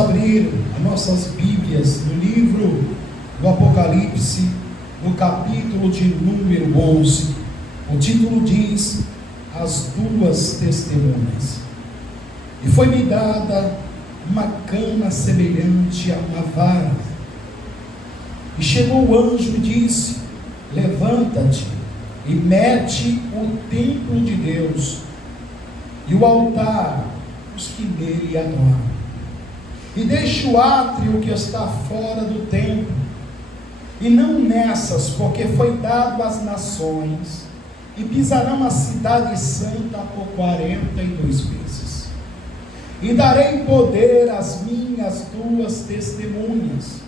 abrir as nossas Bíblias no livro do Apocalipse, no capítulo de número 11. O título diz: As duas testemunhas. E foi-me dada uma cana semelhante a uma vara. E chegou o anjo e disse: Levanta-te e mete o templo de Deus e o altar, os que nele adoram. E deixa o átrio que está fora do templo, e não nessas, porque foi dado às nações, e pisarão a cidade santa por 42 vezes. E darei poder às minhas duas testemunhas,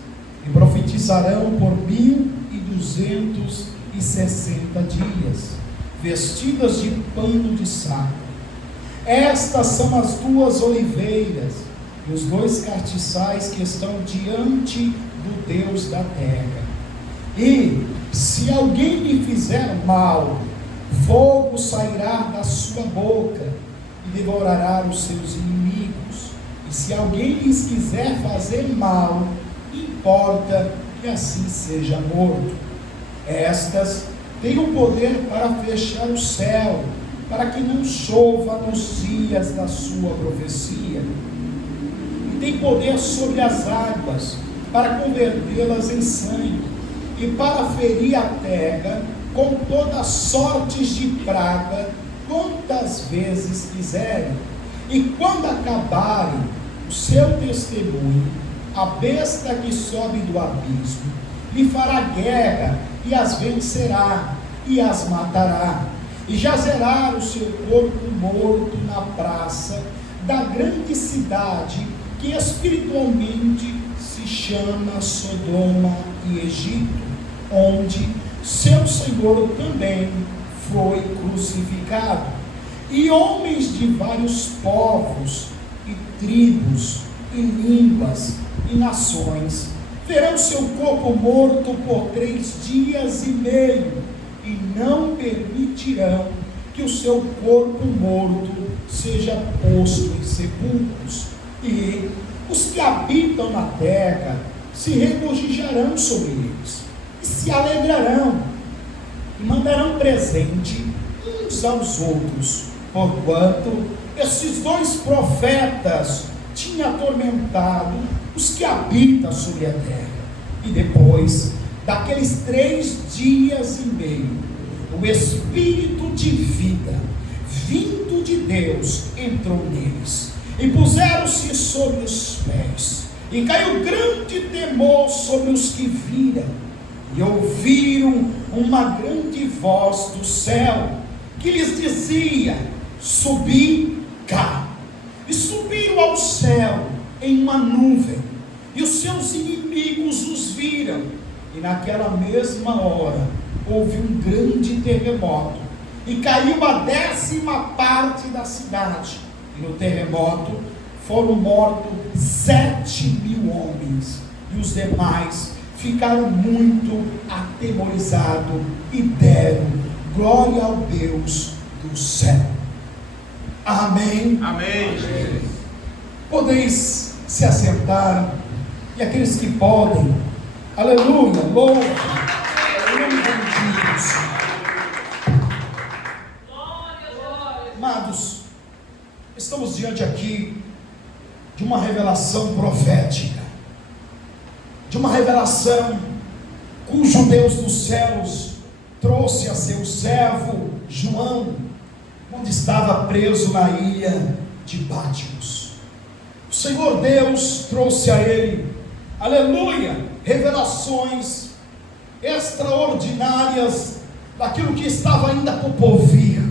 e profetizarão por 1260 dias, vestidas de pano de saco. Estas são as duas oliveiras e os dois castiçais que estão diante do Deus da terra. E se alguém lhe fizer mal, fogo sairá da sua boca e devorará os seus inimigos. E se alguém lhes quiser fazer mal, importa que assim seja morto. Estas têm o poder para fechar o céu, para que não chova nos dias da sua profecia. E tem poder sobre as águas, para convertê-las em sangue, e para ferir a terra com todas sortes de praga, quantas vezes quiserem. E quando acabarem o seu testemunho, a besta que sobe do abismo lhe fará guerra, e as vencerá, e as matará, e jazerá o seu corpo morto na praça da grande cidade, que espiritualmente se chama Sodoma e Egito, onde seu Senhor também foi crucificado. E homens de vários povos, e tribos, e línguas, e nações, verão seu corpo morto por 3 dias e meio, e não permitirão que o seu corpo morto seja posto em sepulcros. E os que habitam na terra se regozijarão sobre eles, e se alegrarão, e mandarão presente uns aos outros, porquanto esses 2 profetas tinham atormentado os que habitam sobre a terra. E depois daqueles 3 dias e meio, o Espírito de vida, vindo de Deus, entrou neles, e puseram-se sobre os pés, e caiu grande temor sobre os que viram, e ouviram uma grande voz do céu, que lhes dizia: subi cá. E subiram ao céu em uma nuvem, e os seus inimigos os viram. E naquela mesma hora houve um grande terremoto, e caiu a 10ª parte da cidade, e no terremoto foram mortos 7.000 homens, e os demais ficaram muito atemorizados, e deram glória ao Deus do céu. Amém. Amém. Podeis se assentar, e aqueles que podem, aleluia, louva o nome de Deus. Amados, estamos diante aqui de uma revelação profética, de uma revelação cujo Deus dos céus trouxe a seu servo João, onde estava preso na ilha de Patmos. O Senhor Deus trouxe a ele, aleluia, revelações extraordinárias daquilo que estava ainda por vir.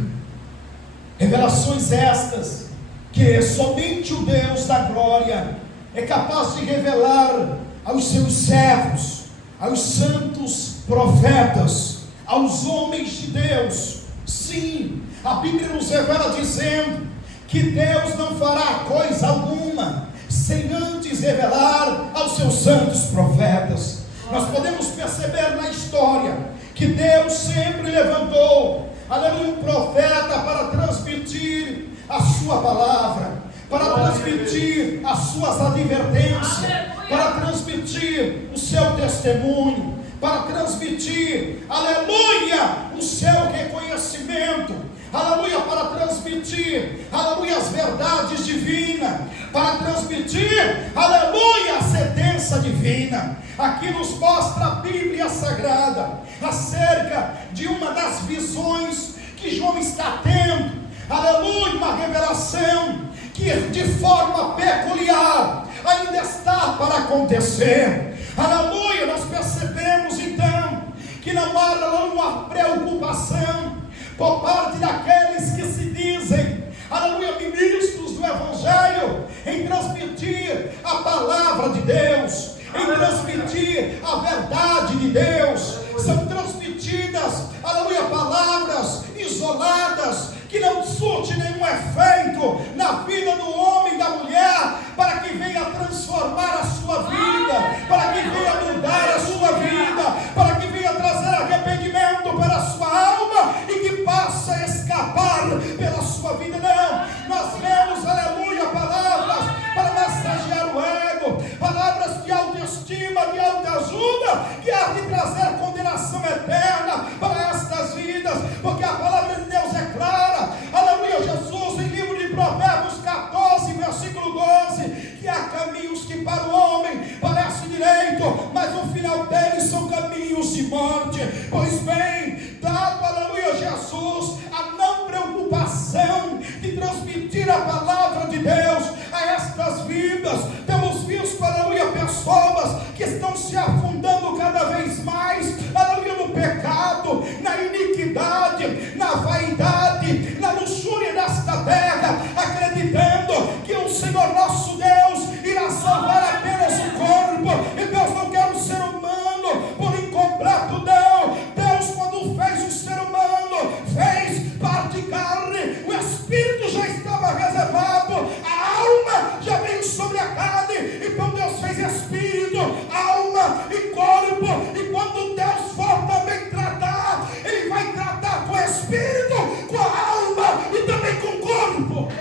Revelações estas que somente o Deus da glória é capaz de revelar aos seus servos, aos santos profetas, aos homens de Deus. Sim, a Bíblia nos revela dizendo que Deus não fará coisa alguma sem antes revelar aos seus santos profetas. Nós podemos perceber na história que Deus sempre levantou, aleluia, um profeta para transmitir a sua palavra. para transmitir as suas advertências, para transmitir o seu testemunho, para transmitir, aleluia, o seu reconhecimento, aleluia, para transmitir, aleluia, as verdades divinas, para transmitir, aleluia, a sentença divina. Aqui nos mostra a Bíblia Sagrada acerca de uma das visões que João está tendo, aleluia, uma revelação que de forma peculiar ainda está para acontecer. Aleluia, nós percebemos então que não há uma preocupação por parte daqueles que se dizem, aleluia, ministros do Evangelho, em transmitir a palavra de Deus, em transmitir a verdade de Deus. São transmitidas, aleluia, palavras isoladas, que não surte nenhum efeito na vida do homem e da mulher, para que venha transformar a sua vida, para que venha mudar a sua vida, para que venha trazer arrependimento para a sua alma e que possa escapar pela sua vida. Não, nós vemos, aleluia, palavras para massagear o ego, palavras de autoestima, de autoajuda, que há de trazer condenação eterna para estas vidas, porque a palavra de Deus é clara. Aleluia, Jesus, em livro de Provérbios 14, versículo 12, que há caminhos que para o homem parece direito, mas no final deles são caminhos de morte. Pois bem, dado, aleluia, Jesus, a não preocupação de transmitir a palavra de Deus a estas vidas, temos visto, aleluia, pessoas que estão se afundando cada vez mais, aleluia, no pecado, na iniquidade, na vaidade, na luxúria desta terra, acreditando que o Senhor nosso Deus irá salvar apenas o corpo, e Deus não quer o ser humano por incompleto, não. Deus, quando fez o ser humano, fez parte de carne, o Espírito já estava reservado, a alma já veio sobre a carne, então Deus fez Espírito, alma e corpo, e quando Deus for também tratar, Ele vai tratar com o Espírito, com a alma e também com o corpo.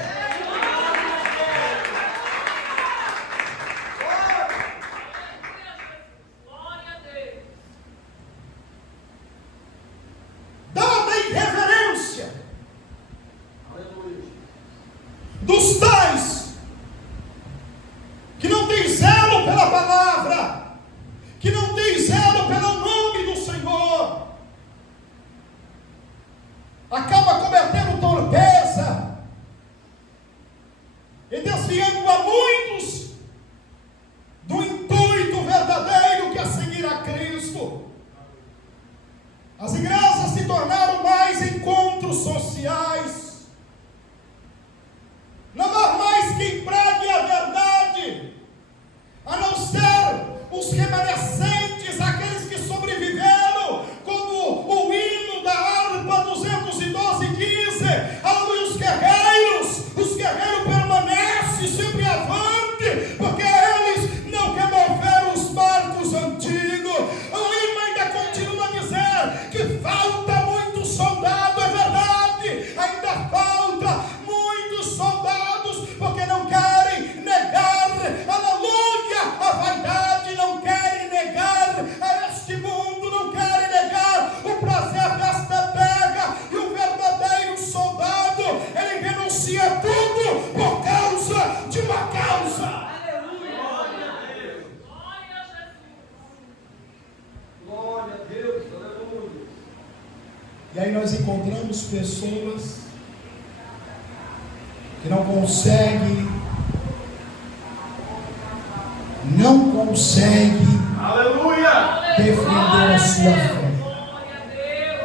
Dada a irreverência dos tais que não tem zelo pela palavra, que não tem zelo pelo nome do Senhor, acaba cometendo torpeza e desviando a muitos do intuito verdadeiro que é seguir a Cristo. As igrejas se tornaram mais encontros sociais, não há mais quem pregue a verdade, a não ser os remanescentes, aqueles que sobreviveram, como o hino da harpa 212 diz, aleluia, os guerreiros permanecem sempre avante, porque eles não removeram os marcos antigos. O hino ainda continua a dizer que falta muito soldado, é verdade, ainda falta muitos soldados, porque não querem negar, aleluia, a vaidade, não querem negar a este mundo, não querem negar o prazer desta terra, e o verdadeiro soldado, ele renuncia tudo por causa de uma causa. Glória a Deus. Glória a Deus. Aleluia. E aí nós encontramos pessoas que não conseguem Aleluia. defender a sua fé,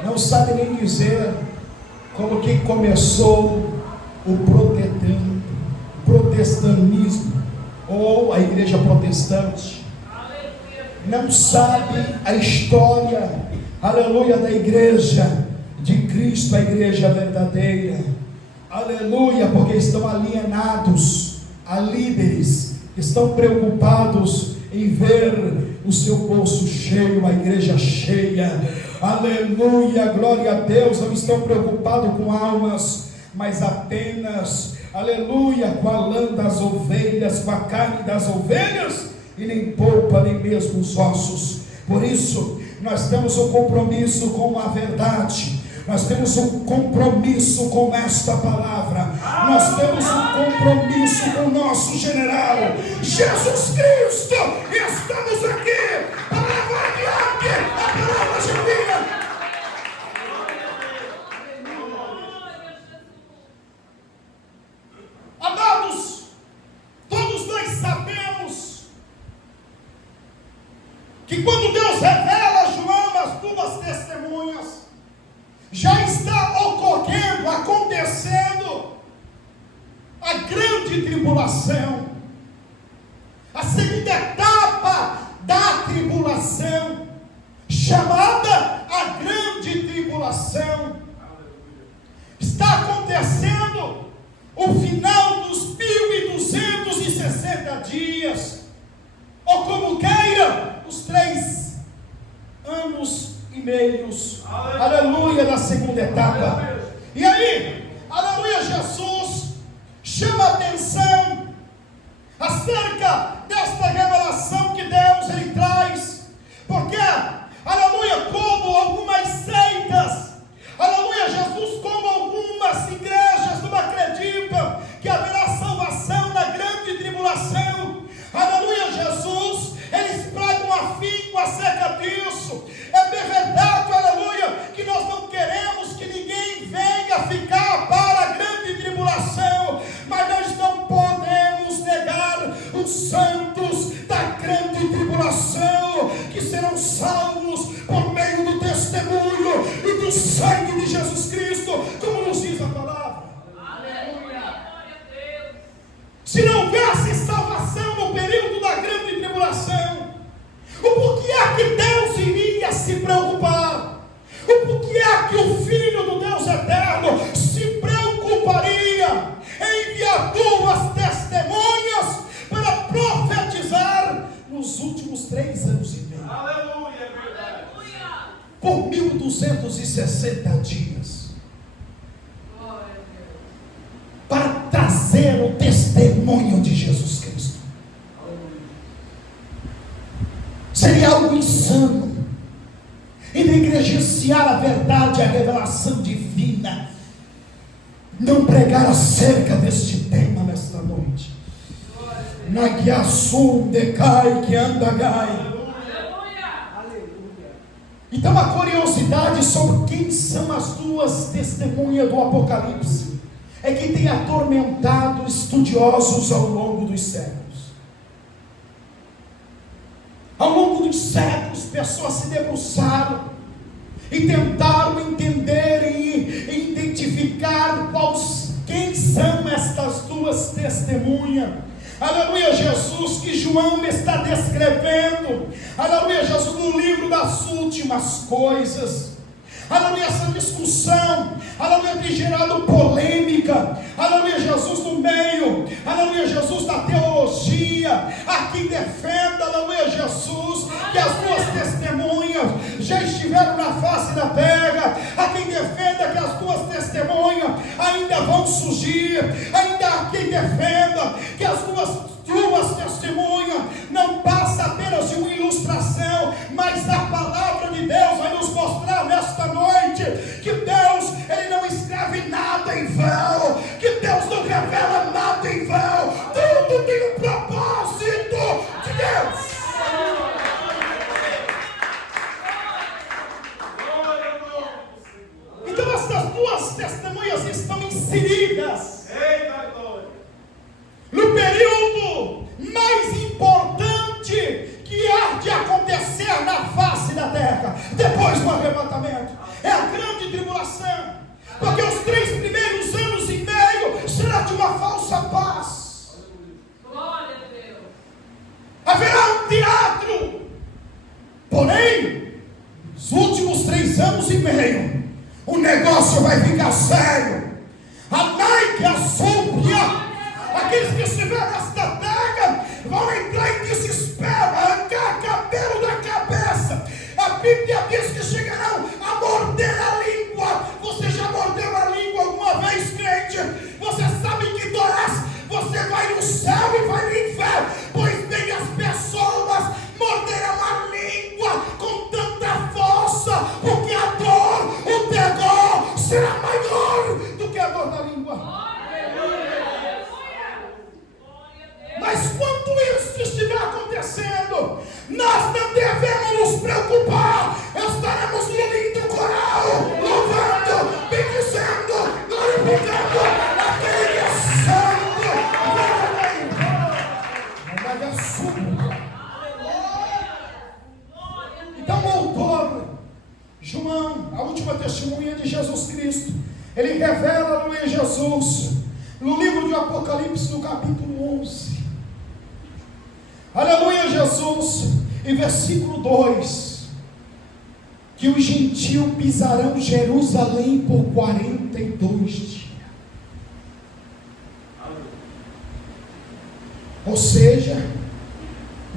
não sabe nem dizer como que começou o protestanismo ou a igreja protestante, não sabe a história, aleluia, da igreja de Cristo, a igreja verdadeira, aleluia, porque estão alienados a líderes, estão preocupados em ver o seu bolso cheio, a igreja cheia, aleluia, glória a Deus, não estão preocupados com almas, mas apenas, aleluia, com a lã das ovelhas, com a carne das ovelhas, e nem poupa nem mesmo os ossos. Por isso, nós temos um compromisso com a verdade, nós temos um compromisso com esta palavra, nós temos um compromisso com o nosso general, Jesus Cristo. Estamos aqui para levar adiante a palavra divina. Amados, todos nós sabemos que quando Deus revela a João as duas testemunhas, já está ocorrendo, acontecendo a grande tribulação, a segunda etapa da tribulação, chamada a grande tribulação. Está acontecendo o final dos 1260 dias, ou como queira, os 3 anos e meios, aleluia, da segunda etapa. E aí, aleluia, Jesus chama a atenção acerca desta revelação que Deus ele traz, porque, aleluia, como algumas seitas, aleluia, Jesus, como algumas igrejas não acreditam que haverá salvação na grande tribulação, aleluia, Jesus, eles pregam afinco acerca disso. É bem verdade, aleluia, que nós não queremos que ninguém venha ficar para a grande tribulação, mas nós não podemos negar os santos da grande tribulação, que serão salvos por meio do testemunho e do sangue de Jesus Cristo, como nos diz a palavra. Aleluia. Se não houvesse salvação no período da grande tribulação, o porquê é que Deus iria se preocupar? O porquê é que o Filho do Deus Eterno se preocuparia em enviar 2 testemunhas para profetizar nos últimos 3 anos e meio? Aleluia. Por 1260 dias, para trazer o testemunho de Jesus Cristo. Seria algo insano e negligenciar a verdade, a revelação divina, não pregar acerca deste tema nesta noite. Nagiassum decai que andagai. Então a curiosidade sobre quem são as 2 testemunhas do Apocalipse é que tem atormentado estudiosos ao longo dos séculos. Ao longo dos séculos, pessoas se debruçaram e tentaram entender e identificar quem são estas 2 testemunhas. Aleluia, Jesus, que João está descrevendo, aleluia, Jesus, no livro das últimas coisas. Aleluia, essa discussão, aleluia, tem gerado polêmica, aleluia, Jesus, no meio, aleluia, Jesus, da teologia. Há quem defenda, aleluia, Jesus, que as 2 testemunhas já estiveram na face da terra. Há quem defenda que as 2 testemunhas ainda vão surgir. Ainda há quem defenda que as duas testemunhas não passa apenas de uma ilustração, mas a palavra de Deus vai nos mostrar nesta noite que Deus, ele não escreve nada em vão, que Deus não revela nada em vão. Tudo tem um propósito de Deus. Então essas 2 testemunhas estão inseridas no período mais importante que há de acontecer na face da terra, depois do arrebatamento. É a grande tribulação, porque os 3 primeiros anos e meio será de uma falsa paz. Glória a Deus. Haverá um teatro, porém, nos últimos 3 anos e meio, o negócio vai ficar sério. A Nike, a Sombria, aqueles que estiverem nesta terra vão entrar em desespero, arrancar cabelo da cabeça. A Bíblia diz que chegarão a morder a língua. Você já mordeu a língua alguma vez, crente? ele revela, aleluia, Jesus, no livro de Apocalipse, no capítulo 11, aleluia, Jesus, em versículo 2, que os gentios pisarão Jerusalém por 42 dias. Ou seja,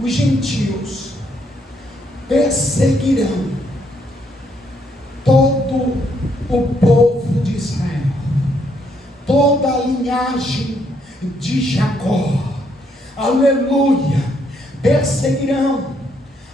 os gentios perseguirão todo o povo de Israel, toda a linhagem de Jacó, aleluia, perseguirão,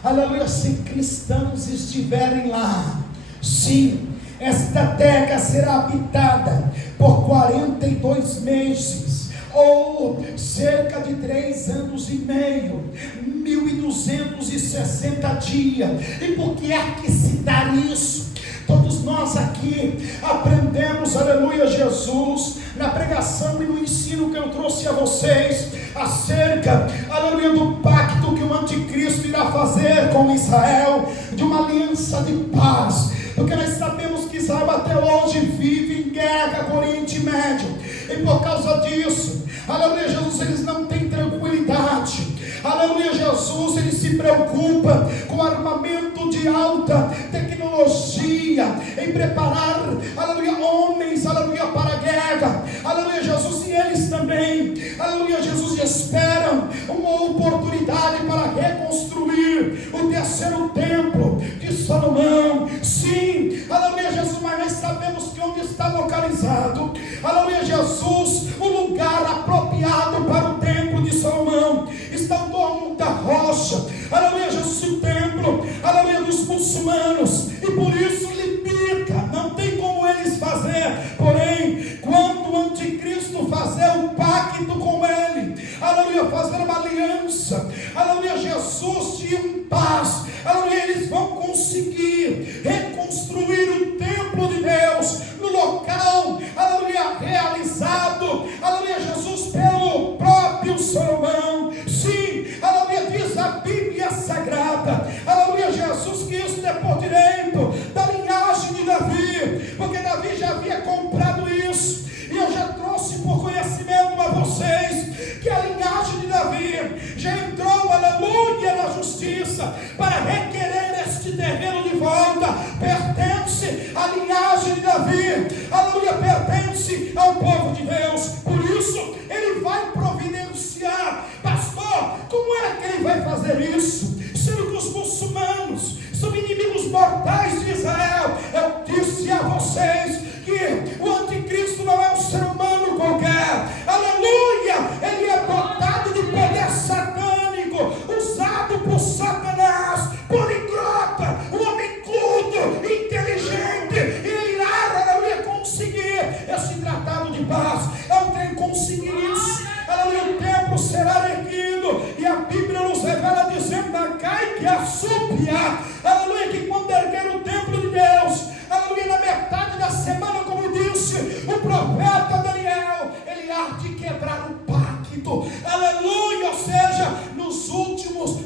aleluia, se cristãos estiverem lá. Sim, esta terra será habitada por 42 meses, ou cerca de 3 anos e meio, 1260 dias. E por que é que se dá isso? Todos nós aqui aprendemos, aleluia, Jesus, na pregação e no ensino que eu trouxe a vocês, acerca, aleluia, do pacto que o anticristo irá fazer com Israel, de uma aliança de paz, porque nós sabemos que Israel até hoje vive em guerra com o Oriente Médio, e por causa disso, aleluia, Jesus, eles não têm tranquilidade. Aleluia, Jesus, ele se preocupa com armamento de alta tecnologia, em preparar, aleluia, homens, aleluia, para a guerra. Aleluia, Jesus, e eles também, aleluia, Jesus, esperam uma oportunidade para reconstruir o terceiro templo de Salomão. Sim, aleluia, Jesus, mas nós sabemos que onde está localizado, aleluia, Jesus, o lugar apropriado para o templo de Salomão está no domo da rocha, aleluia, Jesus, o templo, aleluia, dos muçulmanos, e por isso limita, não tem como eles fazer. Porém, quando o anticristo fazer um pacto com ele, aleluia, fazer uma aliança, aleluia, Jesus, de paz, aleluia, eles vão conseguir reconstruir o templo de Deus no local, aleluia, realizado, aleluia, Jesus, pelo próprio Salomão. Sim, aleluia, diz a Bíblia Sagrada, aleluia, Jesus, que isso é por direito da linhagem de Davi, porque Davi já havia comprado isso, e eu já trouxe por conhecimento a vocês, que a linhagem de Davi já entrou, aleluia, na justiça, para requerer este terreno de volta. Pertence à linhagem de Davi, aleluia, pertence ao povo de Deus, por isso ele vai providenciar. Pastor, como é que ele vai fazer isso, sendo que os muçulmanos são inimigos mortais de Israel? Eu disse a vocês que o anticristo não é um ser humano qualquer, aleluia, ele é dotado de poder satânico, usado por Satanás, poliglota, um homem culto, inteligente, e ele irá, aleluia, conseguir esse tratado de paz. Eu tenho que conseguir isso, aleluia, o templo será erguido, e a Bíblia nos revela dizendo na cai que a súpia, aleluia, que quando erguer o templo de Deus, aleluia, na metade da semana, como disse o profeta Daniel, ele há de quebrar o pacto, aleluia, ou seja, nos últimos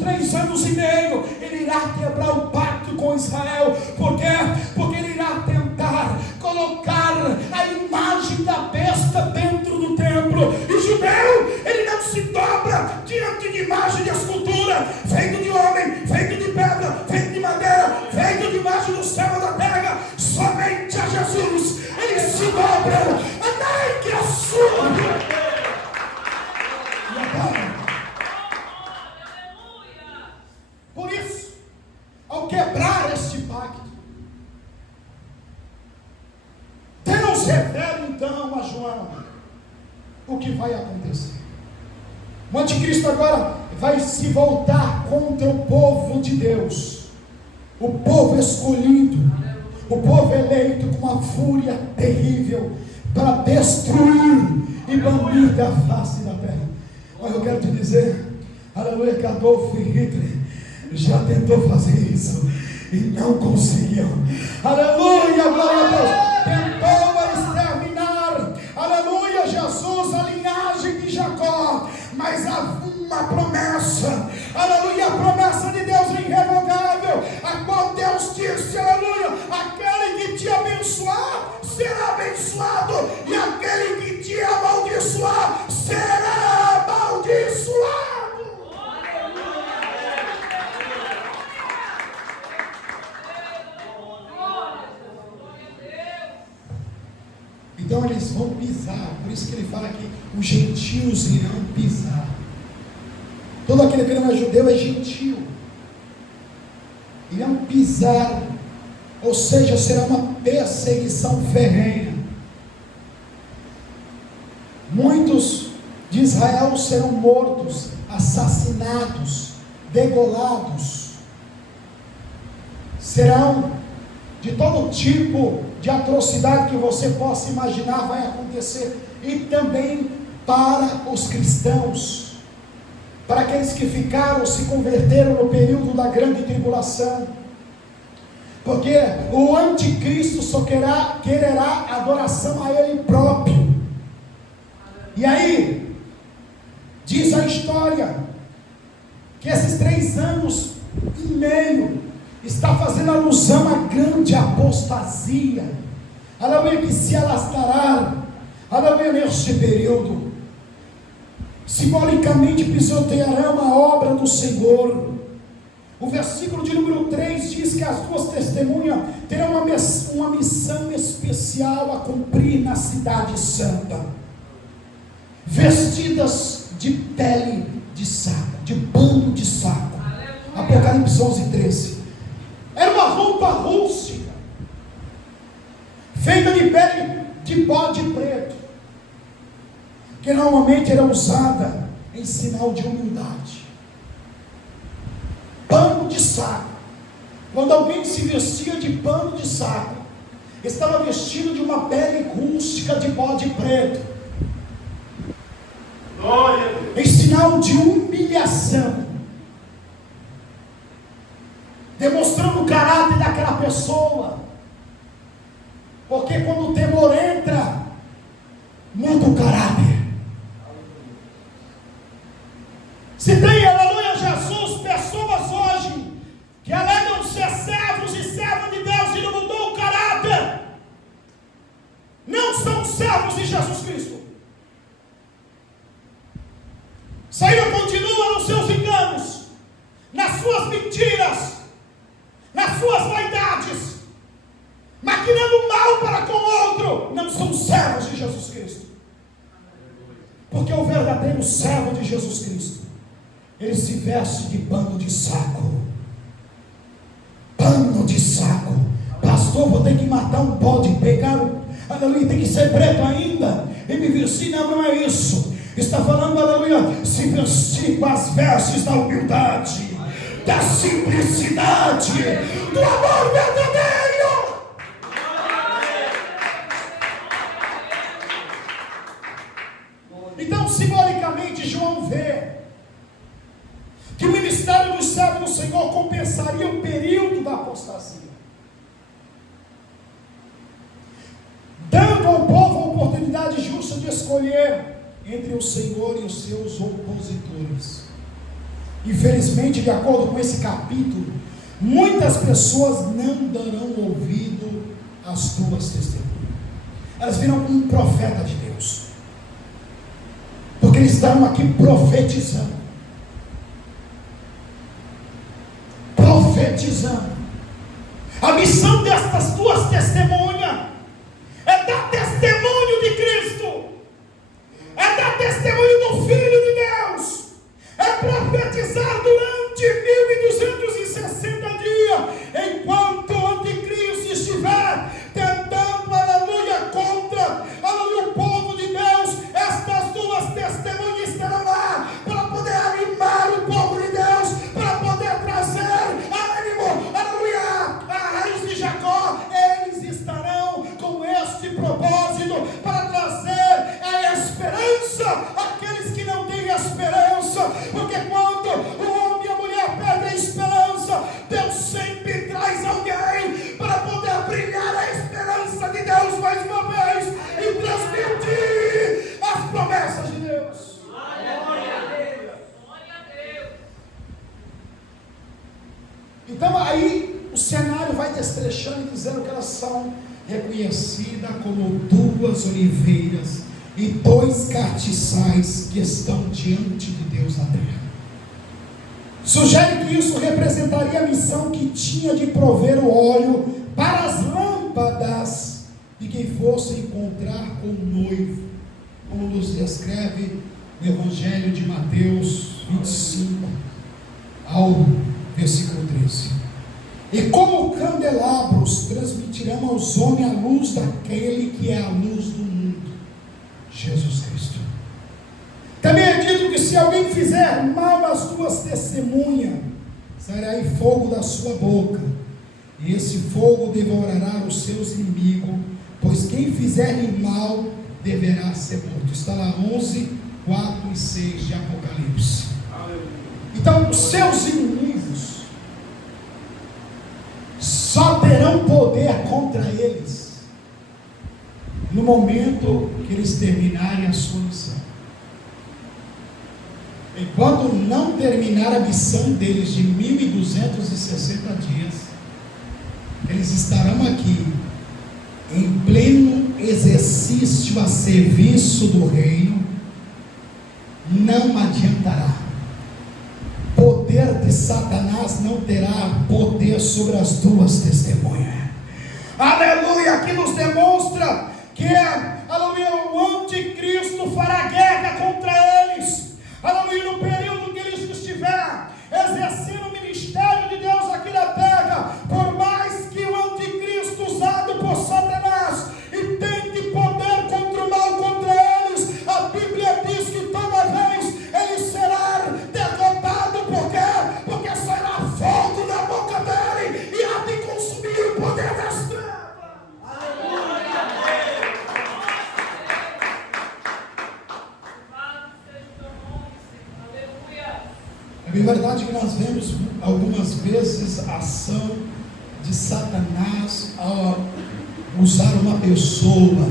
3 anos e meio, ele irá quebrar o pacto com Israel. Por quê? Porque ele irá tentar colocar a imagem da besta dentro do templo, e o judeu, ele não se dobra diante de imagem de escultura, feito de homem, feito de pedra, feito de madeira, feito de imagem do céu e da terra. Somente a Jesus eles se dobram. Andai que a sua por isso, ao quebrar este pacto, Deus revela então a João o que vai acontecer. O anticristo agora vai se voltar contra o povo de Deus, o povo escolhido, o povo eleito, com uma fúria terrível, para destruir e banir da face da terra. Mas eu quero te dizer, aleluia, que Adolf Hitler já tentou fazer isso e não conseguiu. Aleluia, glória a Deus. Tentou exterminar, aleluia, Jesus, a linhagem de Jacó, mas havia uma promessa, aleluia, a promessa de Deus é irrevogável, a qual Deus disse, aleluia, aquele que te abençoar Então eles vão pisar, por isso que ele fala que os gentios irão pisar. Todo aquele que não é judeu é gentio. Irão pisar, ou seja, será uma perseguição ferrenha. Muitos de Israel serão mortos, assassinados, degolados. Serão de todo tipo de atrocidade que você possa imaginar vai acontecer. E também para os cristãos, para aqueles que ficaram, se converteram no período da grande tribulação. Porque o anticristo só quererá adoração a ele próprio. E aí, diz a história, que esses 3 anos e meio, está fazendo alusão à grande apostasia, aleluia, que se alastará, aleluia, neste período. Simbolicamente pisotearão a obra do Senhor. O versículo de número 3 diz que as 2 testemunhas terão uma missão especial a cumprir na cidade santa, vestidas de pele de saco, de pano de saco. Apocalipse 11:13. Era uma roupa rústica, feita de pele de bode preto, que normalmente era usada em sinal de humildade. Pano de saco. Quando alguém se vestia de pano de saco, estava vestido de uma pele rústica de bode preto, em sinal de humilhação, demonstrando o caráter daquela pessoa. Porque quando o temor entra, muda o caráter. Se tem, aleluia, Jesus, pessoas hoje que alegam ser servos e servas de Deus e não mudou o caráter, não são servos de Jesus Cristo. Saíram, continuam nos seus enganos, nas suas mentiras, nas suas vaidades, maquinando mal para com o outro. Não são servos de Jesus Cristo. Porque o verdadeiro servo de Jesus Cristo, ele se veste de pano de saco. Pano de saco. Pastor, vou ter que matar um bode, pegar aleluia, tem que ser preto ainda e me vestir. Não é isso. Está falando, aleluia, se vestir com as vestes da humildade, da simplicidade, do amor verdadeiro. Então, simbolicamente, João vê que o ministério dos servos do Senhor compensaria o período da apostasia, dando ao povo a oportunidade justa de escolher entre o Senhor e os seus opositores. Infelizmente, de acordo com esse capítulo, muitas pessoas não darão ouvido às 2 testemunhas. Elas viram um profeta de Deus, porque eles estavam aqui profetizando. A missão destas 2 testemunhas é dar testemunho de Cristo, é dar testemunho do Filho de Deus, é profetizar durante 1260 dias, enquanto o anticristo estiver tentando, aleluia, contra, aleluia, o povo de Deus. Estas 2 testemunhas estarão lá para poder animar o povo de Deus, para poder trazer ânimo, aleluia, a raiz de Jacó. Eles estarão com este propósito, para trazer a esperança àqueles que não têm esperança. Porque quando o homem e a mulher perdem a esperança, Deus sempre traz alguém para poder brilhar a esperança de Deus mais uma vez e transmitir as promessas de Deus. Então aí o cenário vai destrechando, dizendo que elas são reconhecidas como 2 oliveiras e 2 cartiçais que estão diante de Deus na terra. Sugere que isso representaria a missão que tinha de prover o óleo para as lâmpadas e que fosse encontrar com o noivo, como nos descreve o Evangelho de Mateus 25, ao versículo 13. E como candelabros transmitirão aos homens a luz daquele que é a luz do mundo, Jesus Cristo. Também é dito que se alguém fizer mal às tuas testemunhas, sairá fogo da sua boca, e esse fogo devorará os seus inimigos, pois quem fizer mal deverá ser morto. Está lá 11, 4 e 6 de Apocalipse. Então os seus inimigos só terão poder contra eles no momento que eles terminarem a sua missão. Enquanto não terminar a missão deles de 1260 dias, eles estarão aqui em pleno exercício a serviço do reino. Não adiantará. Poder de Satanás não terá poder sobre as tuas testemunhas. Aleluia! Aqui nos demonstra que aleluia, o anticristo fará guerra contra eles. Aleluia! No período que eles estiverem exercendo o ministério de Deus aqui na terra, por mais que o anticristo usado por Satanás e tente poder contra o mal contra eles, a Bíblia diz que toda vez ele será derrotado. Por quê? Porque sairá fogo da boca dele e há de consumir o poder das trevas. É verdade que nós vemos algumas vezes a ação de Satanás ao usar uma pessoa.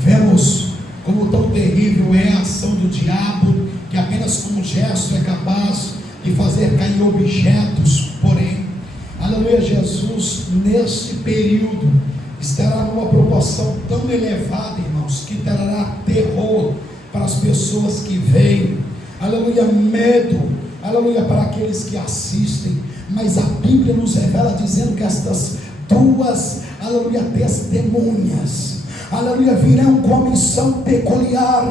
Vemos como tão terrível é a ação do diabo, que apenas com um gesto é capaz de fazer cair objetos. Porém, aleluia, Jesus nesse período estará numa proporção tão elevada, irmãos, que trará terror para as pessoas que veem, aleluia, medo, aleluia, para aqueles que assistem. Mas a Bíblia nos revela dizendo que estas duas, aleluia, testemunhas, aleluia, virão com a missão peculiar,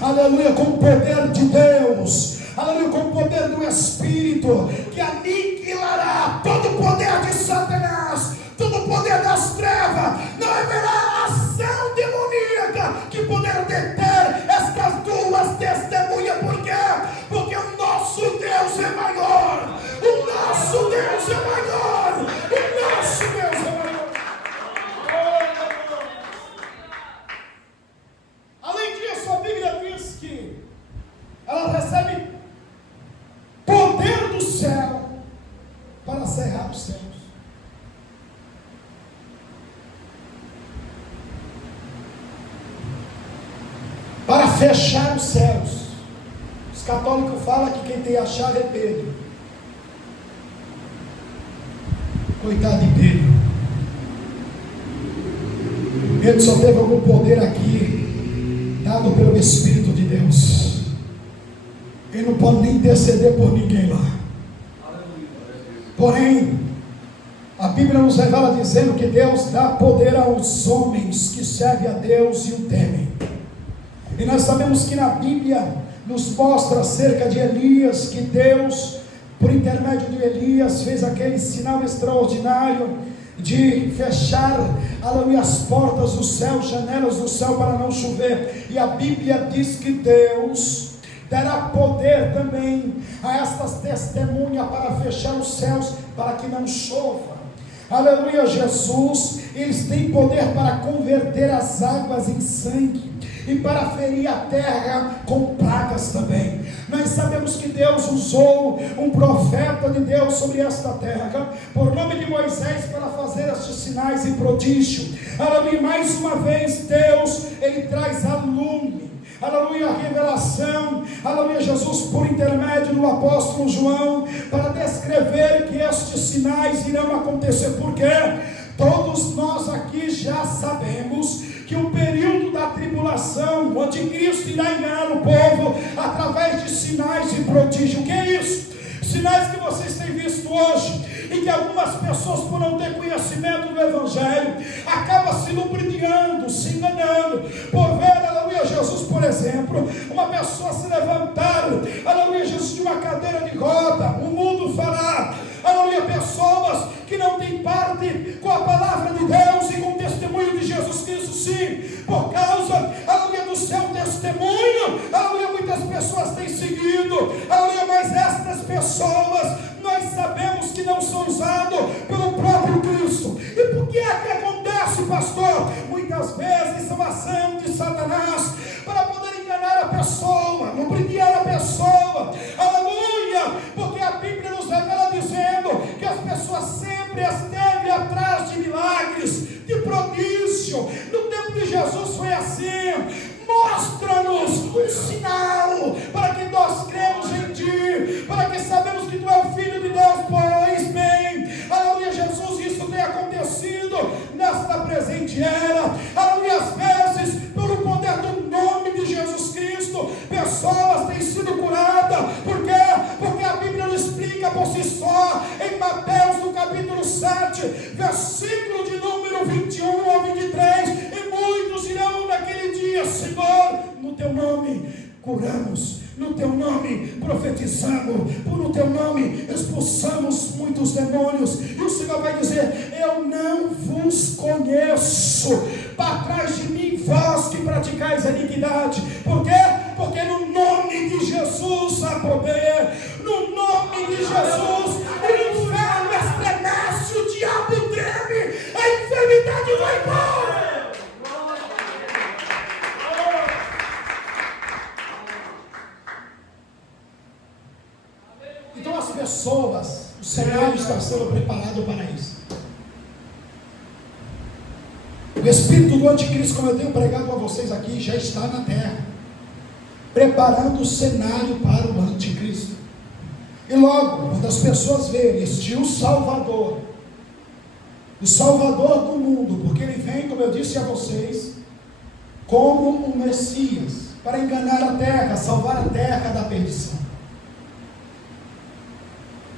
aleluia, com o poder de Deus, aleluia, com o poder do Espírito, que aniquilará todo o poder de Satanás, todo o poder das trevas. Não haverá ação demoníaca que poderá deter estas duas testemunhas. Por quê? Porque o nosso Deus é maior, o nosso Deus é maior, o nosso Deus é maior. Além disso, a Bíblia diz que ela recebe poder do céu para cerrar os céus. Para fechar os céus. Os católicos falam que quem tem a chave é Pedro. Coitado de Pedro. Pedro só teve algum poder aqui, dado pelo Espírito de Deus. Ele não pode nem interceder por ninguém lá. Porém, a Bíblia nos revela dizendo que Deus dá poder aos homens que servem a Deus e o temem. E nós sabemos que na Bíblia nos mostra acerca de Elias, que Deus, por intermédio de Elias, fez aquele sinal extraordinário de fechar, aleluia, as portas do céu, janelas do céu para não chover. E a Bíblia diz que Deus dará poder também a estas testemunhas para fechar os céus, para que não chova. Aleluia, Jesus, eles têm poder para converter as águas em sangue e para ferir a terra com pragas também. Nós sabemos que Deus usou um profeta de Deus sobre esta terra, por nome de Moisés, para fazer estes sinais e prodígio. Aleluia, mais uma vez Deus, Ele traz a lume, aleluia, a revelação, aleluia, Jesus, por intermédio do apóstolo João, para descrever que estes sinais irão acontecer. Porque todos nós aqui já sabemos que o período da tribulação, o anticristo irá enganar o povo através de sinais e prodígios. O que é isso? Sinais que vocês têm visto hoje, e que algumas pessoas, por não ter conhecimento do Evangelho, acabam se lubrificando, se enganando, por ver, aleluia, Jesus, por exemplo, uma pessoa se levantar, aleluia, Jesus, de uma cadeira de roda, o mundo falar, aleluia, pessoas que não têm parte com a palavra de Deus e com o testemunho de Jesus Cristo, sim, por causa, aleluia, do seu testemunho, aleluia, muitas pessoas têm seguido, aleluia, mas estas pessoas, nós sabemos que não são usadas pelo próprio Cristo. E por que é que acontece, pastor? Muitas vezes são ação de Satanás, para poder enganar a pessoa, lubrificar a pessoa, aleluia, porque a Bíblia nos revela dizendo que as pessoas sempre esteve atrás de milagres, de prodígio. No tempo de Jesus foi assim. Mostra-nos um sinal para que nós cremos em Ti, para que sabemos que Tu é o Filho de Deus. Pois bem, aleluia, Jesus, isso tem acontecido nesta presente era, aleluia, às vezes, pelo poder do nome de Jesus Cristo, pessoas têm sido curadas. Por quê? Porque a Bíblia nos explica por si só, em Mateus, no capítulo 7, versículo de número 21 ao 23, e muitos irão naquele dia: Senhor, no Teu nome curamos, no Teu nome profetizamos, no Teu nome expulsamos muitos demônios. E o Senhor vai dizer: eu não vos conheço, para trás de mim vós que praticais a iniquidade. Por quê? Porque no nome de Jesus há poder, no nome de Jesus o inferno estremece, o diabo treme, a enfermidade vai embora. Então as pessoas, o cenário está sendo preparado para isso. O espírito do anticristo, como eu tenho pregado a vocês aqui, já está na terra, preparando o cenário para o anticristo. E logo, quando as pessoas verem este o Salvador do mundo, porque ele vem, como eu disse a vocês, como o Messias, para enganar a terra, salvar a terra da perdição.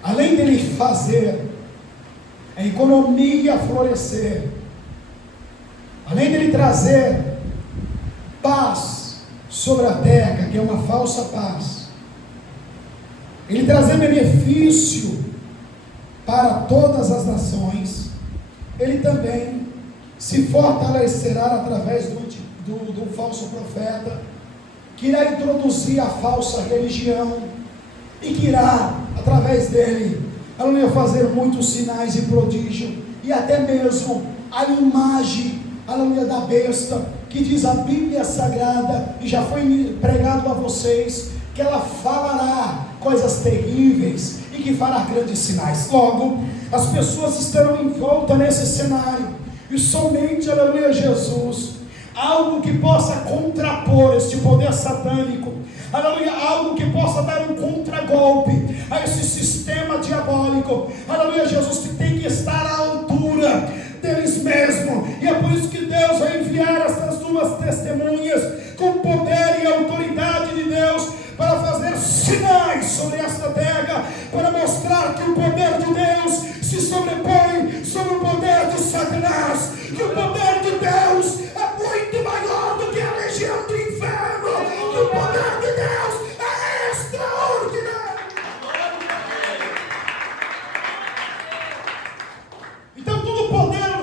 Além dele fazer a economia florescer, além dele trazer paz sobre a terra, que é uma falsa paz, ele trazer benefício para todas as nações, ele também se fortalecerá através do falso profeta, que irá introduzir a falsa religião, e que irá, através dele, aleluia, fazer muitos sinais e prodígios, e até mesmo a imagem, aleluia, da besta, que diz a Bíblia Sagrada, e já foi pregado a vocês, que ela falará coisas terríveis, e que fará grandes sinais. Logo, as pessoas estarão em volta nesse cenário, e somente, aleluia, Jesus, algo que possa contrapor este poder satânico, aleluia, algo que possa dar um contragolpe a esse sistema diabólico, aleluia, Jesus, que tem que estar à altura deles mesmos. E é por isso que Deus vai enviar essas duas testemunhas com poder e autoridade de Deus para fazer sinais sobre esta terra, para mostrar que o poder de Deus se sobrepõe sobre o poder de Satanás, que o poder de Deus é muito maior do que a legião do inferno, que o poder de Deus é extraordinário. Então todo o poder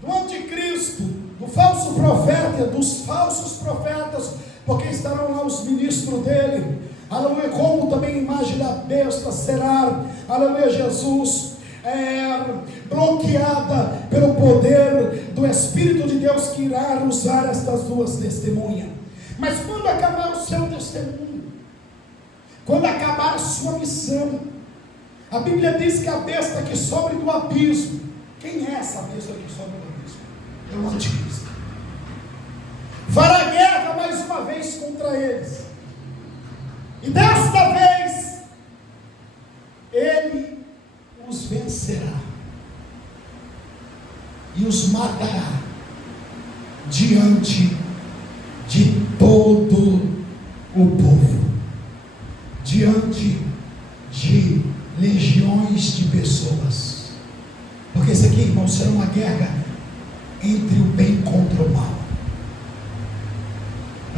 do anticristo, do falso profeta, dos falsos profetas, porque estarão lá os ministros dele, aleluia, como também a imagem da besta será, aleluia, Jesus, bloqueada pelo poder do Espírito de Deus, que irá usar estas duas testemunhas. Mas quando acabar o seu testemunho, quando acabar a sua missão, a Bíblia diz que a besta que sobe do abismo, quem é essa besta que sobe do abismo? É o anticristo. Fará guerra mais uma vez contra eles, e desta vez ele os vencerá e os matará diante de todo o povo, diante de legiões de pessoas.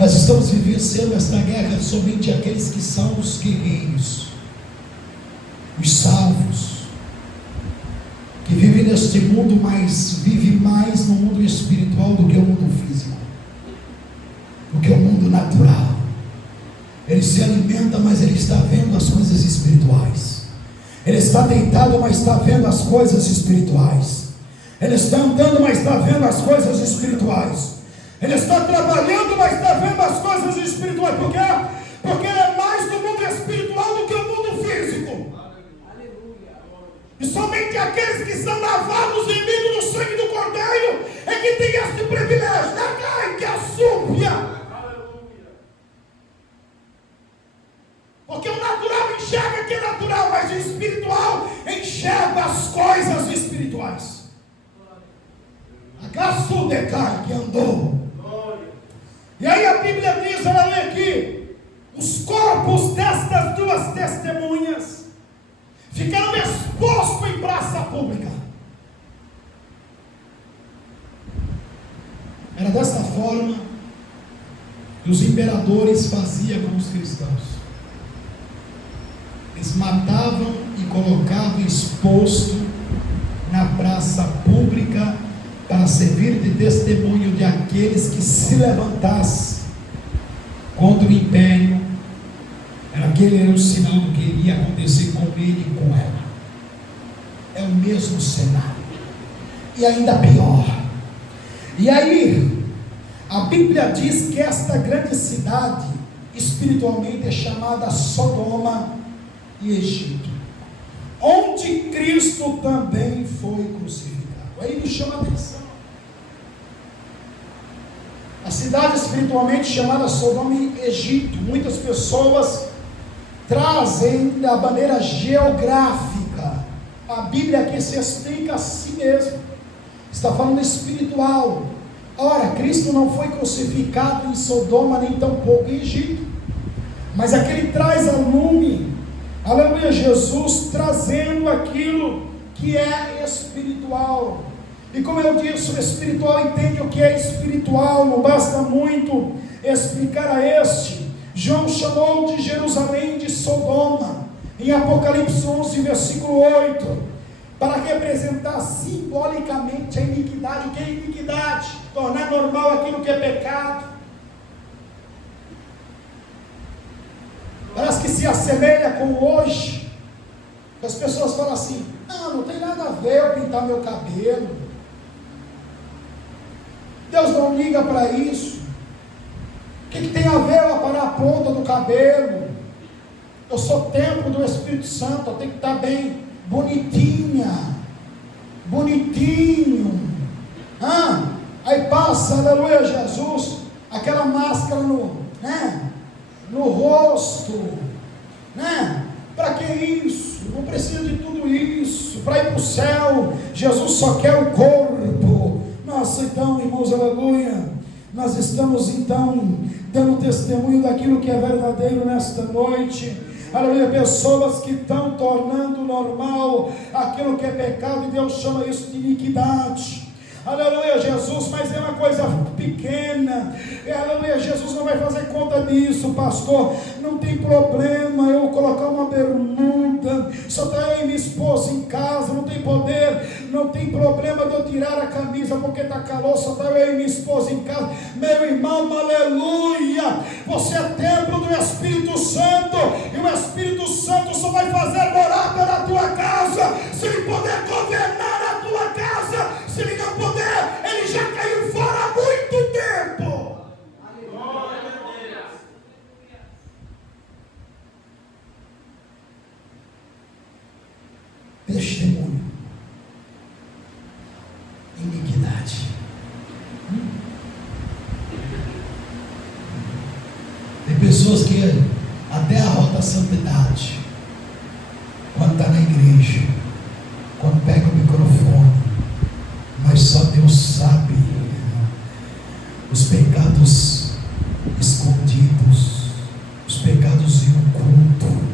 Nós estamos vivenciando esta guerra somente aqueles que são os guerreiros, os salvos, que vivem neste mundo, mas vivem mais no mundo espiritual do que o mundo físico, do que o mundo natural. Ele se alimenta, mas ele está vendo as coisas espirituais. Ele está deitado, mas está vendo as coisas espirituais. Ele está andando, mas está vendo as coisas espirituais. Ele está trabalhando, mas está vendo as coisas espirituais. Por quê? Porque ele é mais do mundo espiritual do que o mundo físico. E somente aqueles que são lavados em mim no sangue do Cordeiro é que tem esse privilégio. Não cai que assúpia. Porque o natural enxerga que é natural, mas o espiritual enxerga as coisas espirituais. A graça decai que andou. E aí a Bíblia diz, ela lê aqui, os corpos destas duas testemunhas ficaram expostos em praça pública. Era dessa forma que os imperadores faziam com os cristãos. Eles matavam e colocavam exposto na praça pública para servir de testemunho de aqueles que se levantassem contra o império. Aquele era o sinal do que iria acontecer com ele e com ela. É o mesmo cenário, e ainda pior. E aí a Bíblia diz que esta grande cidade espiritualmente é chamada Sodoma e Egito, onde Cristo também foi crucificado. Aí nos chama a atenção. A cidade espiritualmente chamada Sodoma e Egito, muitas pessoas trazem da maneira geográfica. A Bíblia aqui se explica a si mesmo. Está falando espiritual. Ora, Cristo não foi crucificado em Sodoma, nem tampouco em Egito. Mas aqui ele traz a lume, aleluia, Jesus trazendo aquilo que é espiritual. E como eu disse, o espiritual entende o que é espiritual. Não basta muito explicar a este. João chamou de Jerusalém de Sodoma, em Apocalipse 11, versículo 8, para representar simbolicamente a iniquidade. O que é iniquidade? Tornar normal aquilo que é pecado. Parece que se assemelha com hoje. As pessoas falam assim: não tem nada a ver eu pintar meu cabelo. Deus não liga para isso. O que tem a ver eu aparar a ponta do cabelo? Eu sou templo do Espírito Santo, eu tenho que estar bem bonitinha, bonitinho. Aí passa, aleluia, Jesus, aquela máscara no rosto, para que isso? Não precisa de tudo isso. Para ir para o céu, Jesus só quer o corpo. Nossa, então, irmãos, aleluia, nós estamos então dando testemunho daquilo que é verdadeiro nesta noite. Aleluia, pessoas que estão tornando normal aquilo que é pecado, e Deus chama isso de iniquidade. Aleluia, Jesus, mas é uma coisa pequena. Aleluia, Jesus não vai fazer conta disso, pastor. Não tem problema eu colocar uma bermuda, só está eu e minha esposa em casa, não tem poder, não tem problema de eu tirar a camisa porque está calor, só está eu e minha esposa em casa. Meu irmão, aleluia, você é templo do Espírito Santo, e o Espírito Santo só vai fazer morada na tua casa se ele poder governar a tua casa. Se ele não puder, ele já caiu fora há muito tempo. Testemunho, iniquidade. Tem pessoas que até arrota a santidade quando está na igreja, quando pega o microfone, mas só Deus sabe os pecados escondidos, os pecados em oculto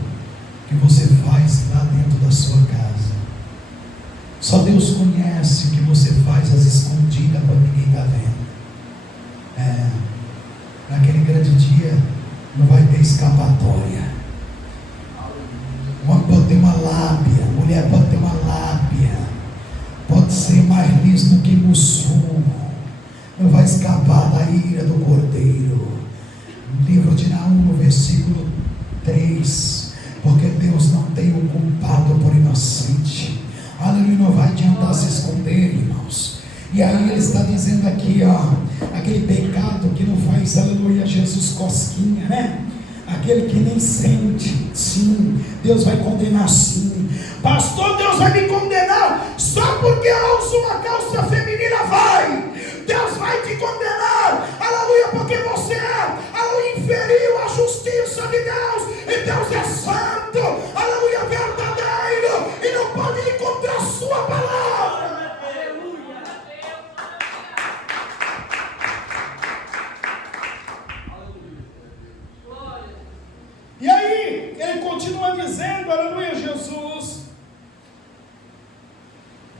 que você faz lá dentro da sua casa. Só Deus conhece o que você faz às escondidas quando ninguém está vendo. naquele grande dia não vai ter escapatória. O homem pode ter uma lábia, a mulher pode ter uma lábia, pode ser mais liso do que mussum, não vai escapar da ira do Cordeiro. Livro de Naum, no versículo 3, porque Deus não tem um culpado por inocente. Aleluia, não vai adiantar se esconder, irmãos. E aí ele está dizendo aqui, aquele pecado que não faz, aleluia, Jesus cosquinha, né? Aquele que nem sente, sim, Deus vai condenar sim. Pastor, Deus vai me condenar só porque eu uso uma calça feminina? Vai! Deus vai te condenar, aleluia, porque você aleluia, inferiu a justiça de Deus, e Deus é santo, aleluia, verdadeiro, e não pode ir contra a sua palavra. E aí, ele continua dizendo, aleluia, Jesus,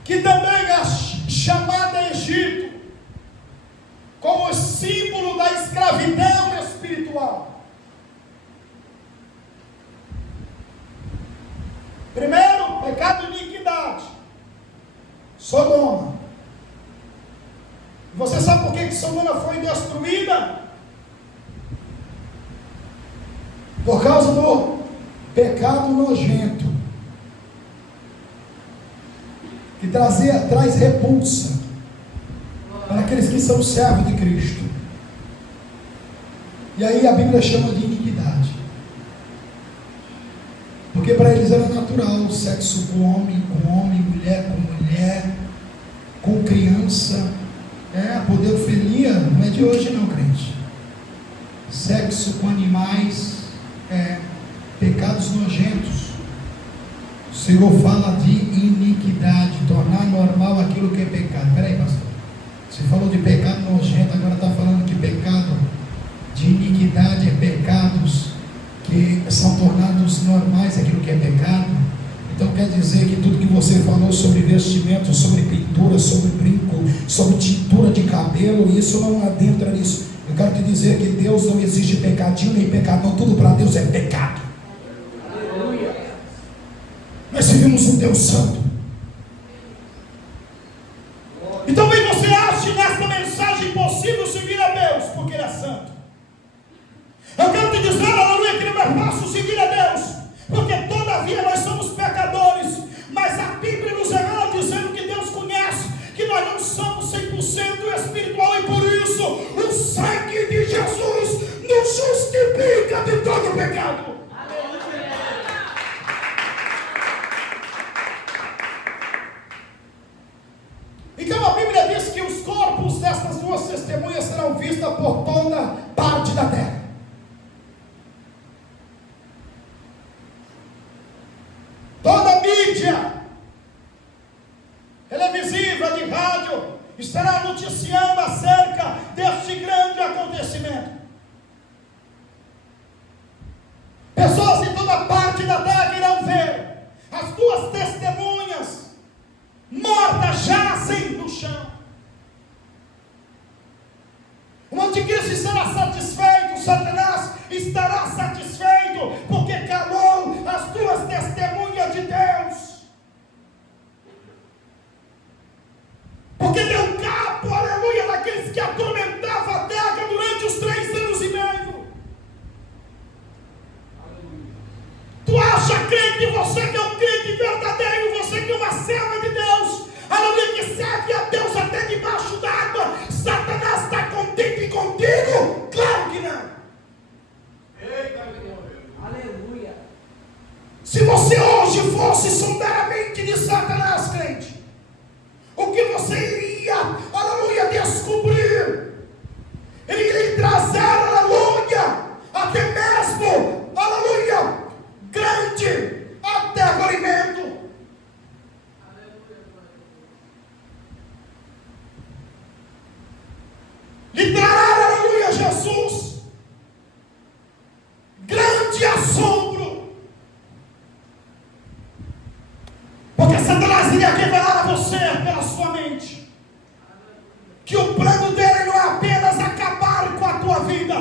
que também a chamada Egito, como símbolo da escravidão espiritual. Primeiro, pecado de iniquidade, Sodoma. Você sabe por que Sodoma foi destruída? Por causa do pecado nojento, que traz repulsa para aqueles que são servos de Cristo. E aí a Bíblia chama de iniquidade, porque para eles era natural o sexo com homem, mulher com mulher, com criança. A pedofilia não é de hoje não, crente. Sexo com animais, pecados nojentos. O Senhor fala de iniquidade, tornar normal aquilo que é pecado. Peraí, pastor, você falou de pecado nojento, agora está falando que pecado de iniquidade é pecados que são tornados normais aquilo que é pecado. Então quer dizer que tudo que você falou sobre vestimento, sobre pintura, sobre brinco, sobre tintura de cabelo, isso não adentra nisso. Eu quero te dizer que Deus não existe pecadinho nem pecadão, tudo para Deus é pecado. Aleluia. Nós servimos um Deus santo. Então bem, você acha nesta mensagem impossível seguir a Deus, porque Ele é santo. Eu quero te dizer, aleluia, que não é fácil seguir a Deus, porque todavia nós somos pecadores, mas a Bíblia nos revela dizendo que Deus conhece, que nós não somos 100% espiritual, e por isso o sangue de Jesus nos justifica de todo pecado. Então a Bíblia diz que os corpos destas duas testemunhas serão vistos por toda parte da terra. Toda a mídia televisiva, de rádio, estará noticiando acerca deste grande acontecimento. Pessoas de toda parte da terra irão ver as duas testemunhas mortas jazem no chão. O anticristo estará satisfeito, Satanás estará satisfeito, porque calou as duas testemunhas de Deus, porque deu cabo, aleluia, daqueles que atormentavam a terra durante os 3 anos e meio. Tu acha, crente, você que é um crente verdadeiro, você que é uma serva de Deus, aleluia, que serve a Deus até debaixo d'água, Satanás está contente contigo? Claro que não. Eita, aleluia. Se você hoje fosse soberamente de Satanás, crente, o que você iria, aleluia, descobrir? Ele iria lhe trazer, aleluia, até mesmo, aleluia, grande aterrorimento. Lhe trará, aleluia, Jesus, grande assombro, porque Satanás iria revelar a você pela sua mente que o plano dele não é apenas acabar com a tua vida,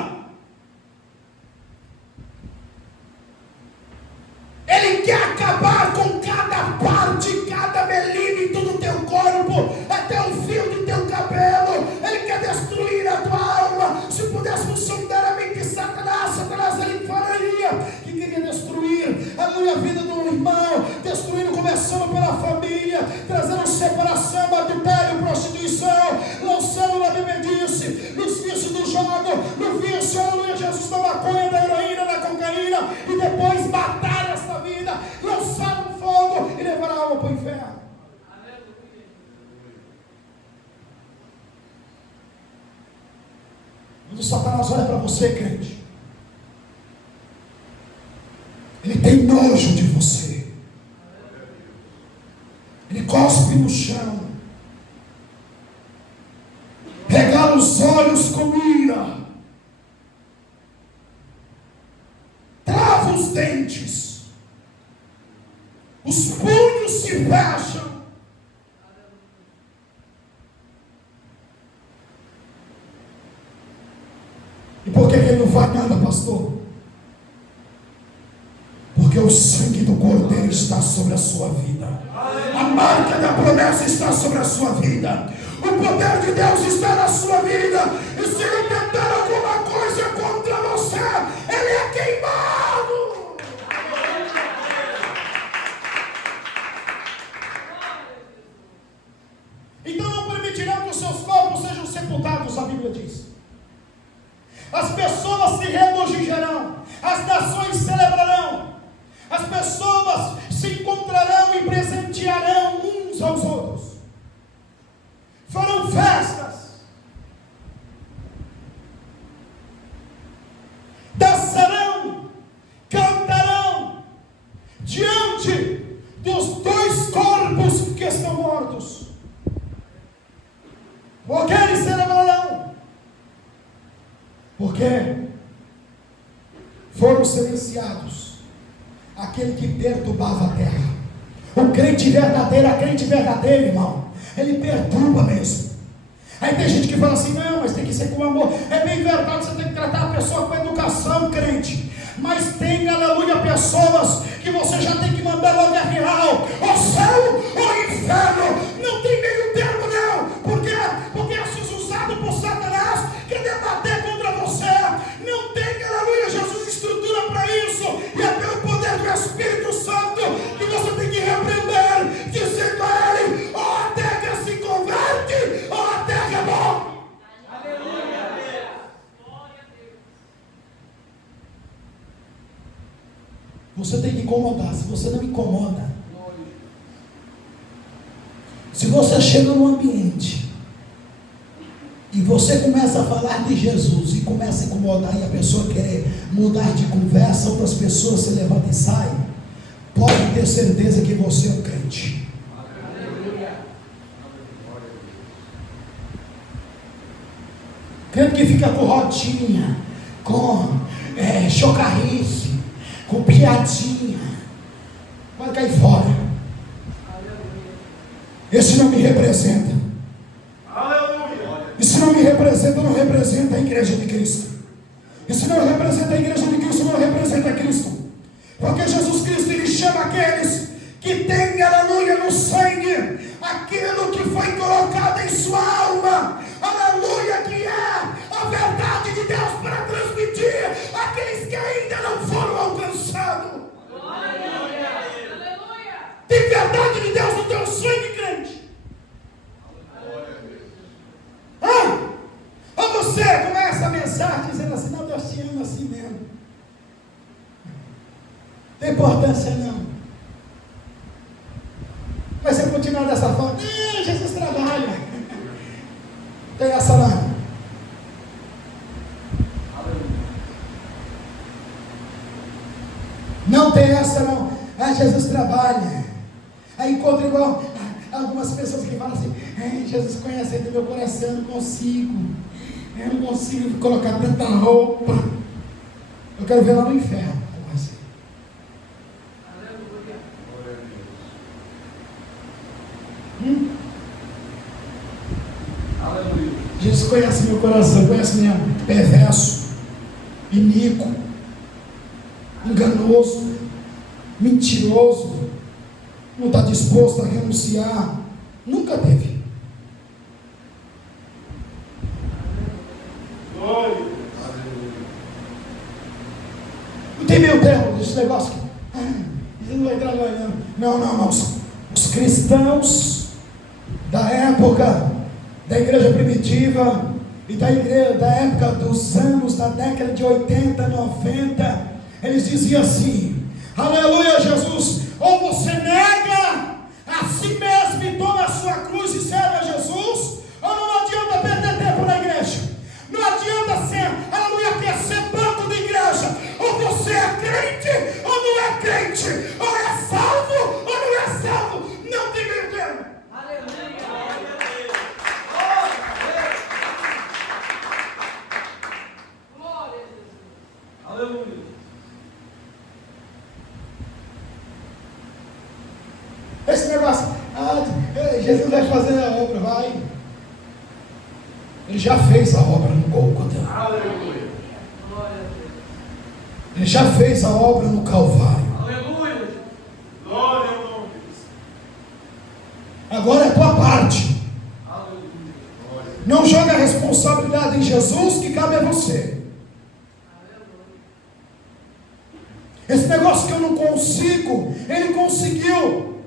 Quando Satanás olha para você, crente, ele tem nojo de você. Ele cospe no chão, regala os olhos com ira, trava os dentes, os punhos se fecham. E por que ele não faz nada, pastor? Porque o sangue do Cordeiro está sobre a sua vida. A marca da promessa está sobre a sua vida. O poder de Deus está na sua vida. E se ele tentar alguma coisa contra você, ele é queimado. Então não permitirão que os seus corpos sejam sepultados, a Bíblia diz. As pessoas se regozijarão, as nações celebrarão, as pessoas se encontrarão e presentearão uns aos outros, farão festas, dançarão, cantarão diante dos dois corpos que estão mortos, porque eles celebrarão, porque foram silenciados aquele que perturbava a terra. O crente verdadeiro, a crente verdadeira, irmão, ele perturba mesmo. Aí tem gente que fala assim, não, mas tem que ser com amor. É bem verdade, você tem que tratar a pessoa com educação, crente. Mas tem, aleluia, pessoas que você já tem que mandar logo a real, ou céu ou inferno. Não tem meio termo não. Por quê? Porque é usado por Satanás, quer debater contra você. Não tem, aleluia, Jesus estrutura para isso. E é pelo poder do Espírito Santo que você tem que repreender, dizendo a ele, ou a terra se converte, ou a terra morre. Aleluia. Você tem que incomodar. Se você não incomoda, se você chega num ambiente e você começa a falar de Jesus e começa a incomodar e a pessoa querer mudar de conversa, outras pessoas se levantam e saem, pode ter certeza que você é um crente. Crente que fica com rodinha, com chocarrice, com piadinha, pode cair fora. Esse não me representa. E se não me representa, não representa a igreja de Cristo. E se não representa a igreja de Cristo, não representa Cristo. Porque Jesus Cristo, ele chama aqueles que têm, aleluia, no sangue, aquilo que foi colocado em sua alma, aleluia, que é a verdade de Deus para transmitir aqueles que ainda não foram alcançados. Tem verdade de Deus no teu sangue, crente. Ou você começa a mensagem dizendo assim, não, Deus te ama assim mesmo. Não tem importância não. Mas você continuar dessa forma, Jesus trabalha. Tem essa lá. Não tem essa não. Jesus trabalha. Aí encontra igual algumas pessoas que falam assim, Jesus conhece do meu coração, eu não consigo colocar tanta roupa. Eu quero ver lá no inferno. Jesus conhece meu coração, conhece minha perverso, iníquo, enganoso, mentiroso, não está disposto a renunciar. Nunca teve. Não tem meio termo desse negócio. Ele não vai trabalhando. Não. Os cristãos da época da igreja primitiva e da época dos anos, da década de 80, 90, eles diziam assim: aleluia, Jesus, ou você nega a si mesmo e toma a sua cruz e serve a Jesus, ou não adianta perder tempo na igreja, não adianta ser Jesus vai fazer a obra, vai. Ele já fez a obra no Gólgota. Aleluia. Ele já fez a obra no Calvário. Aleluia. Glória ao nome de Deus. Agora é a tua parte. Aleluia. Não joga a responsabilidade em Jesus, que cabe a você. Esse negócio que eu não consigo, ele conseguiu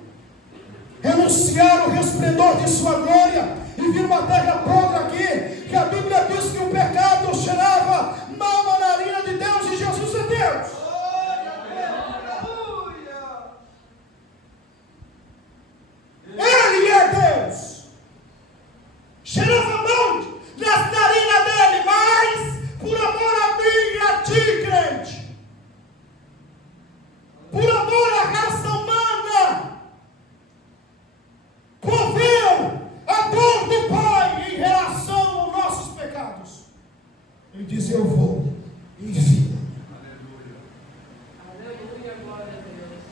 renunciar o resplendor de sua glória e vir uma terra podre aqui, que a Bíblia diz que o pecado cheirava mal na narina de Deus, e Jesus é Deus. Ele é Deus. Cheirava mal nas narinas dele, mas por amor a mim e a ti, crente, por amor à raça humana, por ver a dor do Pai em relação aos nossos pecados, ele diz: eu vou, envia. Aleluia, glória a Deus.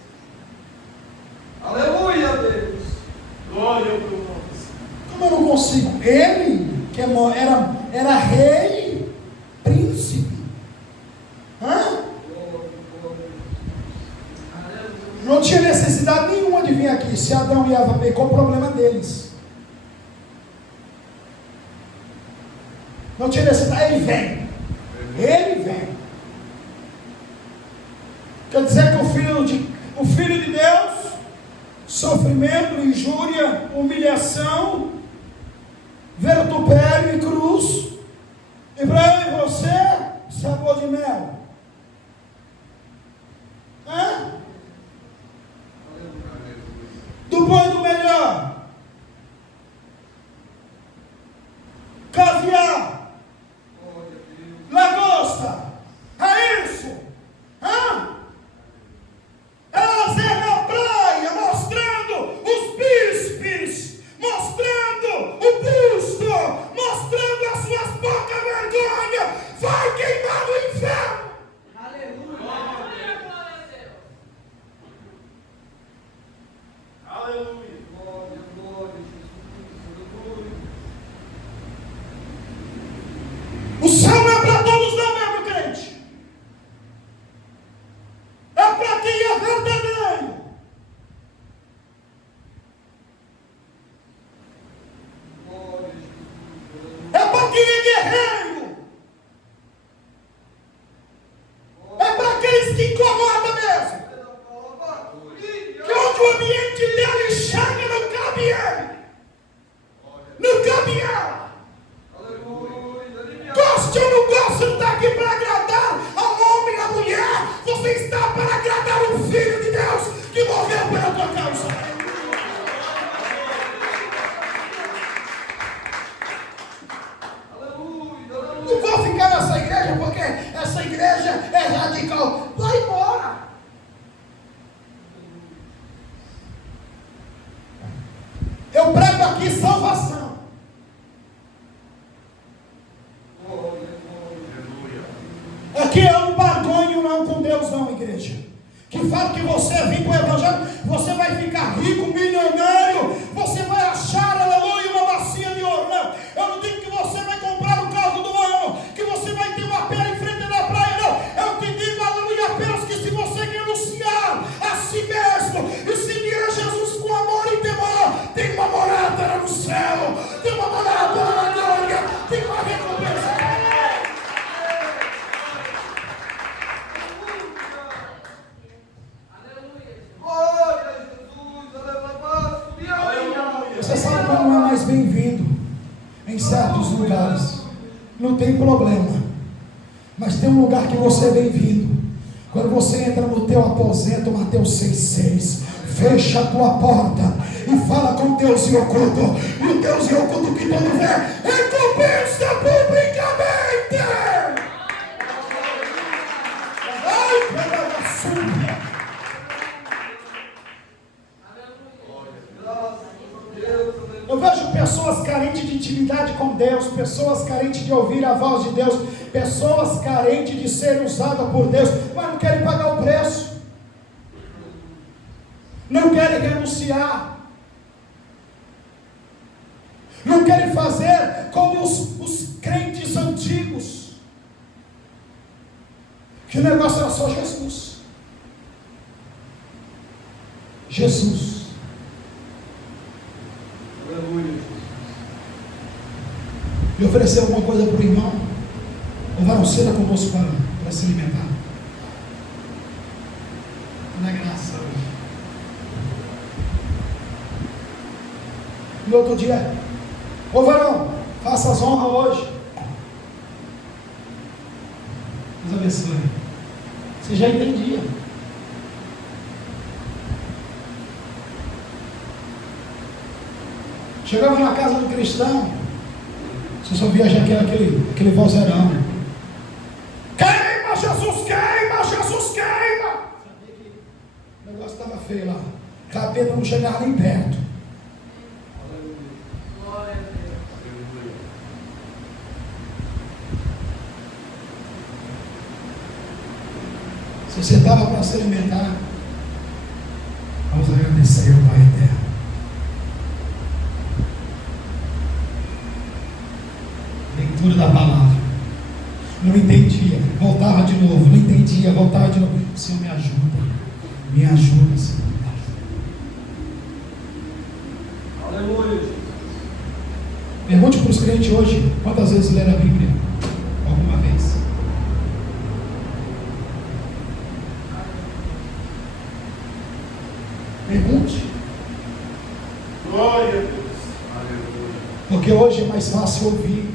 Aleluia, Deus. Glória ao teu nome. Como eu não consigo? Ele, que era rei, príncipe, não tinha necessidade nenhuma de vir aqui. Se Adão e Eva pecou, o problema deles. Não tinha necessidade. Ele vem. Ele vem. Quer dizer que o Filho de Deus, sofrimento, injúria, humilhação, vitupério e cruz, e para eu e você, sabor de mel. Do bom e do melhor. Caviar. Lagosta. É isso. Lazer na praia, mostrando os bíceps, mostrando o busto, mostrando as suas poucas vergonhas. Vai queimar no inferno. Aleluia. Glória a Deus. Aleluia. Glória, glória, Jesus. Aleluia. O céu não é para todos não, meu crente. É para quem é verdadeiro. É para quem é guerreiro. É para aqueles que incomodam mesmo. Que onde o ambiente dele chega, não cabe ele. Não cabe ela. Goste ou não goste, não está aqui para agradar ao homem e à mulher. Você está para agradar o Filho de Deus que morreu pela tua causa. Não vou ficar nessa igreja porque essa igreja é radical. Vai embora. Eu prego aqui salvação. Aqui é um barganho não com Deus não, igreja. Que fala que você vir para o evangelho, você vai ficar rico, milionário, você vai achar, aleluia, uma bacia de ouro. Não, eu não digo que você vai comprar o carro do ano, que você vai ter uma pera em frente da praia, não. Eu te digo, aleluia, apenas que se você renunciar a si mesmo e seguir a Jesus com amor e temor, tem uma morada no céu, tem uma morada na glória, tem uma recompensa. Você sabe que não é mais bem-vindo em certos lugares. Não tem problema. Mas tem um lugar que você é bem-vindo. Quando você entra no teu aposento, Mateus 6,6, fecha a tua porta e fala com Deus em oculto. E o Deus em oculto que todo vê, recompensa publicamente. Ai, pela súbia. Eu vejo pessoas carentes de intimidade com Deus, pessoas carentes de ouvir a voz de Deus, pessoas carentes de ser usadas por Deus, mas não querem pagar o preço, não querem renunciar. não querem fazer como os crentes antigos, que o negócio era só Jesus. Jesus. Aleluia. E oferecer alguma coisa para o irmão, ou varão cedo conosco para se alimentar. Na graça hoje. E outro dia, ô varão, faça as honras hoje. Deus abençoe. Você já entendia. Chegava na casa do cristão, você só via já aquele vozeirão. Queima, Jesus, queima, Jesus, queima. Sabia que o negócio estava feio lá. Capeta não chegava nem perto. Glória a Deus. Se você estava para se alimentar, vamos agradecer ao Pai eterno. Leitura da palavra. Não entendia, voltava de novo. Não entendia, voltava de novo. Senhor, me ajuda, Senhor. Aleluia. Pergunte para os crentes hoje: quantas vezes leram a Bíblia? Alguma vez? Pergunte. Glória a Deus. Aleluia. Porque hoje é mais fácil ouvir.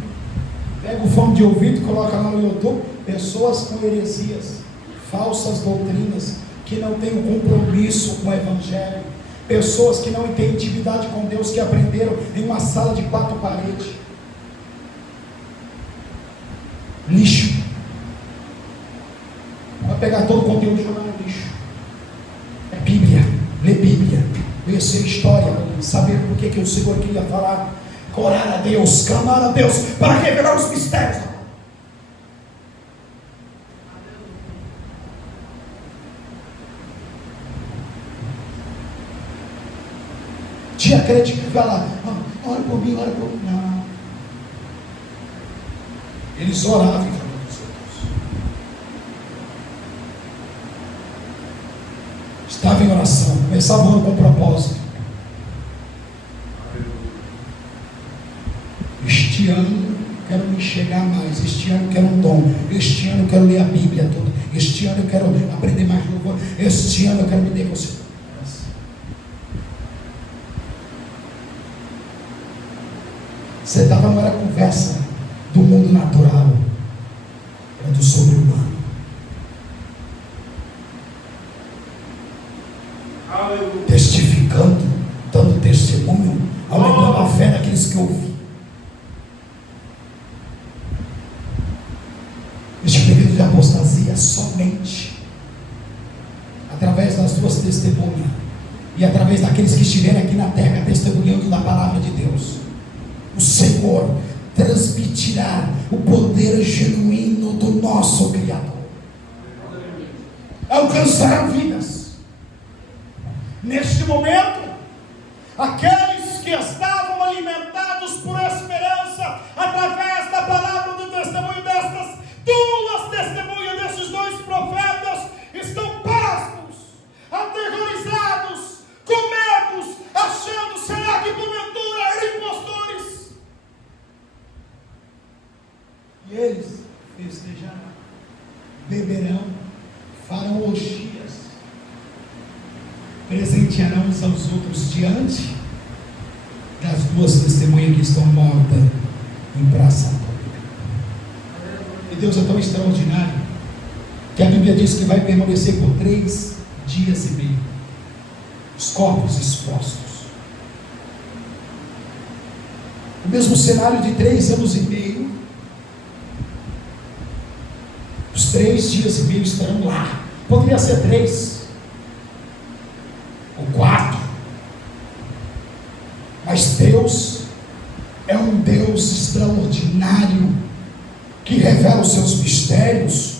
Pega o fone de ouvido, coloca lá no YouTube. Pessoas com heresias, falsas doutrinas, que não têm um compromisso com o Evangelho. Pessoas que não têm intimidade com Deus, que aprenderam em uma sala de 4 paredes. Lixo. Vai pegar todo o conteúdo e jogar no lixo. É Bíblia. Ler Bíblia. Conhecer história. Saber por que o Senhor queria falar. Orar a Deus, clamar a Deus, para revelar os mistérios. Tinha crente que fala, ora por mim, ora por mim. Não. Eles oravam em favor dos outros. Estavam em oração, começavam o ano com propósito. Este ano quero me enxergar mais. Este ano quero um dom. Este ano quero ler a Bíblia toda. Este ano eu quero aprender mais louvor. Este ano eu quero me devocionar. Você estava, não era conversa do mundo natural, era do sobre-humano. Aleluia. Testificando, dando testemunho, aumentando a fé daqueles que ouvem. Este período de apostasia somente através das duas testemunhas e através daqueles que estiverem aqui na terra testemunhando da palavra de Deus. O Senhor transmitirá o poder genuíno do nosso Criador. Alcançarão vidas. Neste momento, aqueles que estavam alimentados por esperança através da palavra do testemunho destas duas testemunhas, desses 2 profetas, estão pasmos, aterrorizados, com medos, achando, será que porventura eram impostores? E eles festejarão, beberão, farão orgias, presentearão uns aos outros diante das 2 testemunhas que estão mortas em praça pública. E Deus é tão extraordinário que a Bíblia diz que vai permanecer por 3 dias e meio, os corpos expostos. O mesmo cenário de 3 anos e meio, os 3 dias e meio estarão lá. Poderia ser 3 ou 4, mas Deus é um Deus extraordinário, que revela os seus mistérios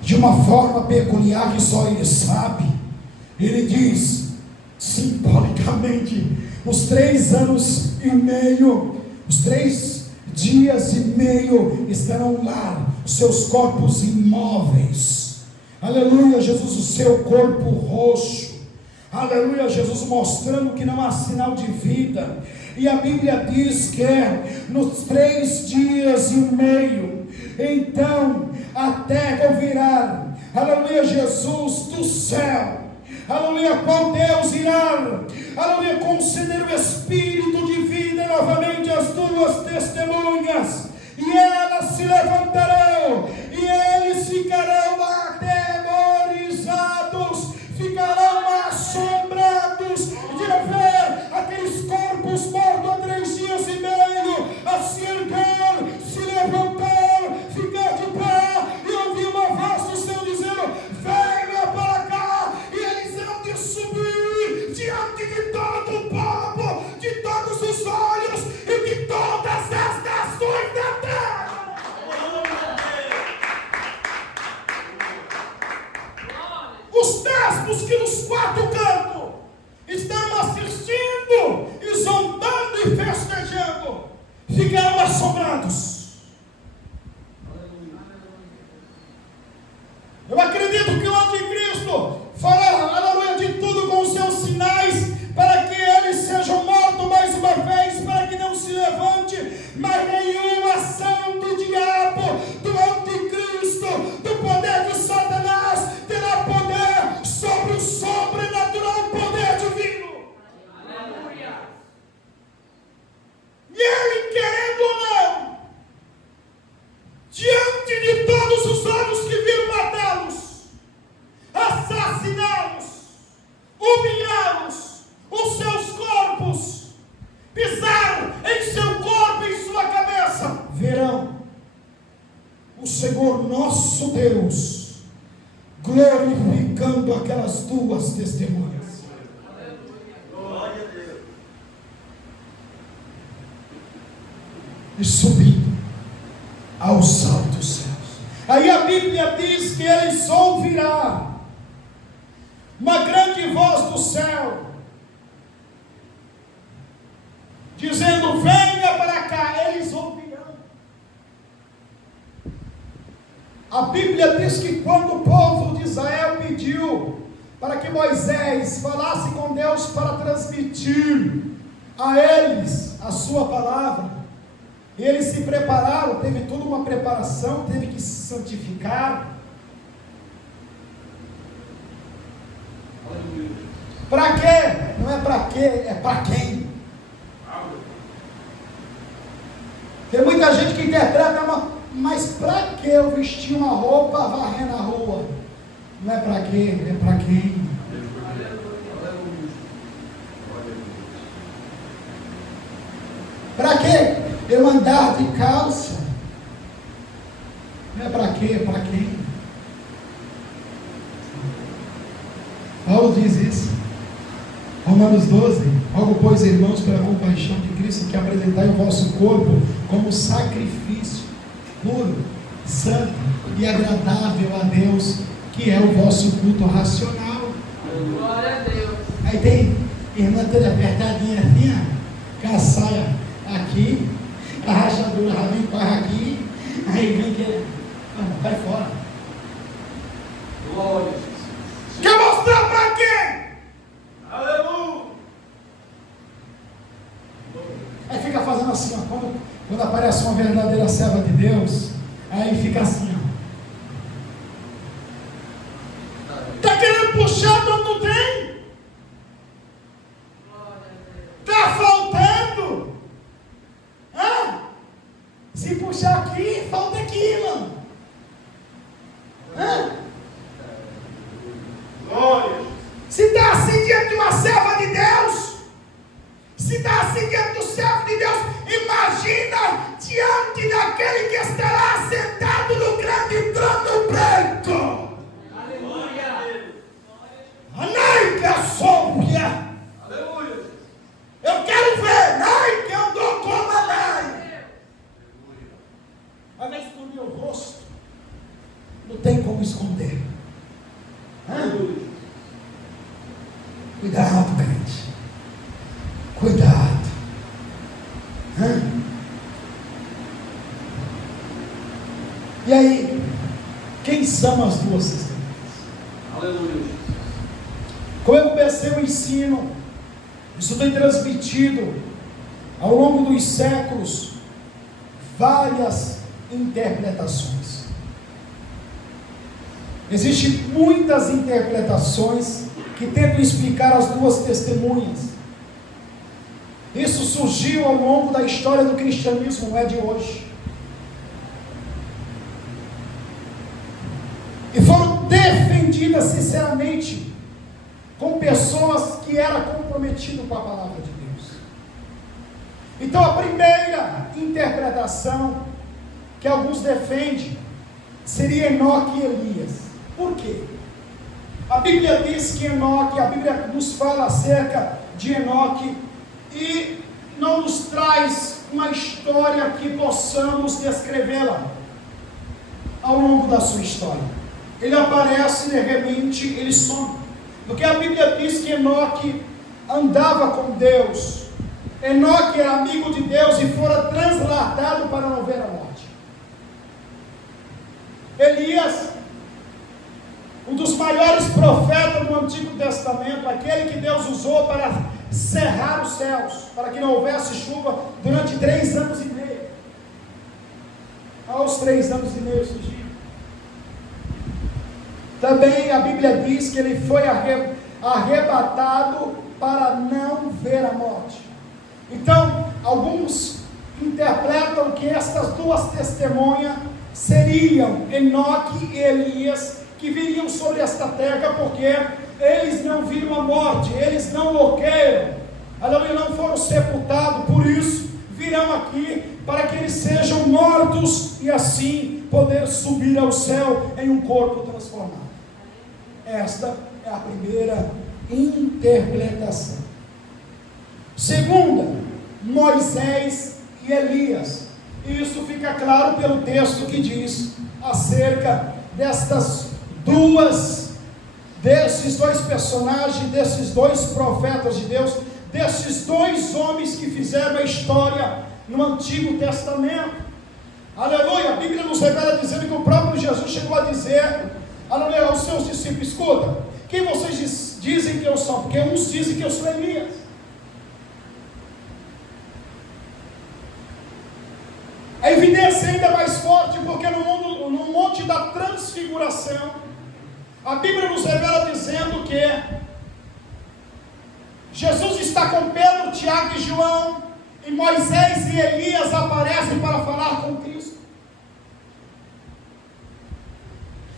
de uma forma peculiar que só Ele sabe. Ele diz simbolicamente: os 3 anos e meio Os 3 dias e meio estarão lá, seus corpos imóveis. Aleluia, Jesus, o seu corpo roxo. Aleluia, Jesus, mostrando que não há sinal de vida. E a Bíblia diz que nos 3 dias e meio, então a terra ouvirá, aleluia, Jesus do céu, aleluia, qual Deus irá, aleluia, conceder o Espírito de vida novamente às duas testemunhas, e elas se levantarão, e eles ficarão atemorizados, ficarão assombrados de ver aqueles corpos mortos há 3 dias e meio, a se erguer, se levantar, ficar de pé, e ouvir uma voz do céu dizendo: venha para cá, e eles hão de subir diante de todo o povo, de todos os olhos e de todas as nações da terra. Os despos que nos 4 cantos estão assistindo e zombando e festejando ficarão assombrados. Eu acredito que o anticristo fará, aleluia, de tudo com os seus sinais para que eles sejam mortos mais uma vez, para que não se levante mais nenhuma ação do diabo, do anticristo, do poder de Satanás, terá poder sobre o sobrenatural poder divino. Aleluia. E ele, querendo ou não, diante de todos os olhos que viram matá-los, assassiná-los, humilhá-los, os seus corpos, pisar em seu corpo e em sua cabeça, verão o Senhor nosso Deus glorificando aquelas 2 testemunhas. E subindo aos altos céus. Aí a Bíblia diz que eles ouvirá uma grande voz do céu, dizendo: venha para cá. Eles ouvirão. A Bíblia diz que quando o povo de Israel pediu para que Moisés falasse com Deus para transmitir a eles a sua palavra, e eles se prepararam, teve toda uma preparação, teve que se santificar. Para quê? Não é para quê, é para quem. Tem muita gente que interpreta, mas para que eu vestir uma roupa varrendo a rua? Não é para quê, é para quem. Para que eu andar de calça? Não é para quê, é para quem. Paulo diz isso, Romanos 12: rogo, pois, irmãos, pela compaixão de Cristo, que apresentai o vosso corpo como sacrifício puro, santo e agradável a Deus, que é o vosso culto racional. Glória a Deus. Aí tem irmã toda apertadinha assim, ó, com a saia aqui, a rachadura vem para aqui, aí vem que vai fora. Glória a Jesus. Quer mostrar para quem? Aleluia. Aí fica fazendo assim, ó, quando aparece uma verdadeira serva de Deus, aí fica assim, ó. Está querendo puxar quando não tem? Está faltando? Hã? Se puxar aqui, falta aqui, mano. Hã? Glória. Se está assim diante de uma serva de Deus, se está assim diante do servo de Deus, imagina diante daquele que estará sentado no grande trono branco. Aleluia. Anaica sóbria. Aleluia. Eu quero ver, ai, que eu dou como Anai. Ao invés de esconder o rosto, não tem como esconder. Hã? Cuidado, crente. Cuidado. Hã? E aí, quem são as duas testemunhas? Aleluia. Como eu comecei o ensino, isso tem transmitido ao longo dos séculos várias interpretações. Existem muitas interpretações que tentam explicar as duas testemunhas. Isso surgiu ao longo da história do cristianismo, não é de hoje. E foram defendidas sinceramente com pessoas que eram comprometidas com a palavra de Deus. Então a primeira interpretação que alguns defendem seria Enoque e Elias. Por quê? A Bíblia diz que Enoque, a Bíblia nos fala acerca de Enoque e não nos traz uma história que possamos descrevê-la ao longo da sua história. Ele aparece, de repente, ele some. Porque a Bíblia diz que Enoque andava com Deus. Enoque era amigo de Deus e fora transladado para não ver a morte. Elias, um dos maiores profetas do Antigo Testamento, aquele que Deus usou para cerrar os céus, para que não houvesse chuva durante 3 anos e meio. Aos 3 anos e meio surgiu. Também a Bíblia diz que ele foi arrebatado para não ver a morte. Então, alguns interpretam que estas duas testemunhas seriam Enoque e Elias, que viriam sobre esta terra, porque eles não viram a morte, eles não morreram, aleluia, não foram sepultados, por isso virão aqui para que eles sejam mortos e assim poder subir ao céu em um corpo transformado. Esta é a primeira interpretação. Segunda, Moisés e Elias. Isso fica claro pelo texto que diz acerca desses dois personagens, desses dois profetas de Deus, desses dois homens que fizeram a história no Antigo Testamento. Aleluia, a Bíblia nos revela dizendo que o próprio Jesus chegou a dizer, aleluia, aos seus discípulos: escuta, quem vocês dizem que eu sou? Porque uns dizem que eu sou Elias. A evidência ainda é mais forte, porque no monte da transfiguração, a Bíblia nos revela dizendo que Jesus está com Pedro, Tiago e João, e Moisés e Elias aparecem para falar com Cristo.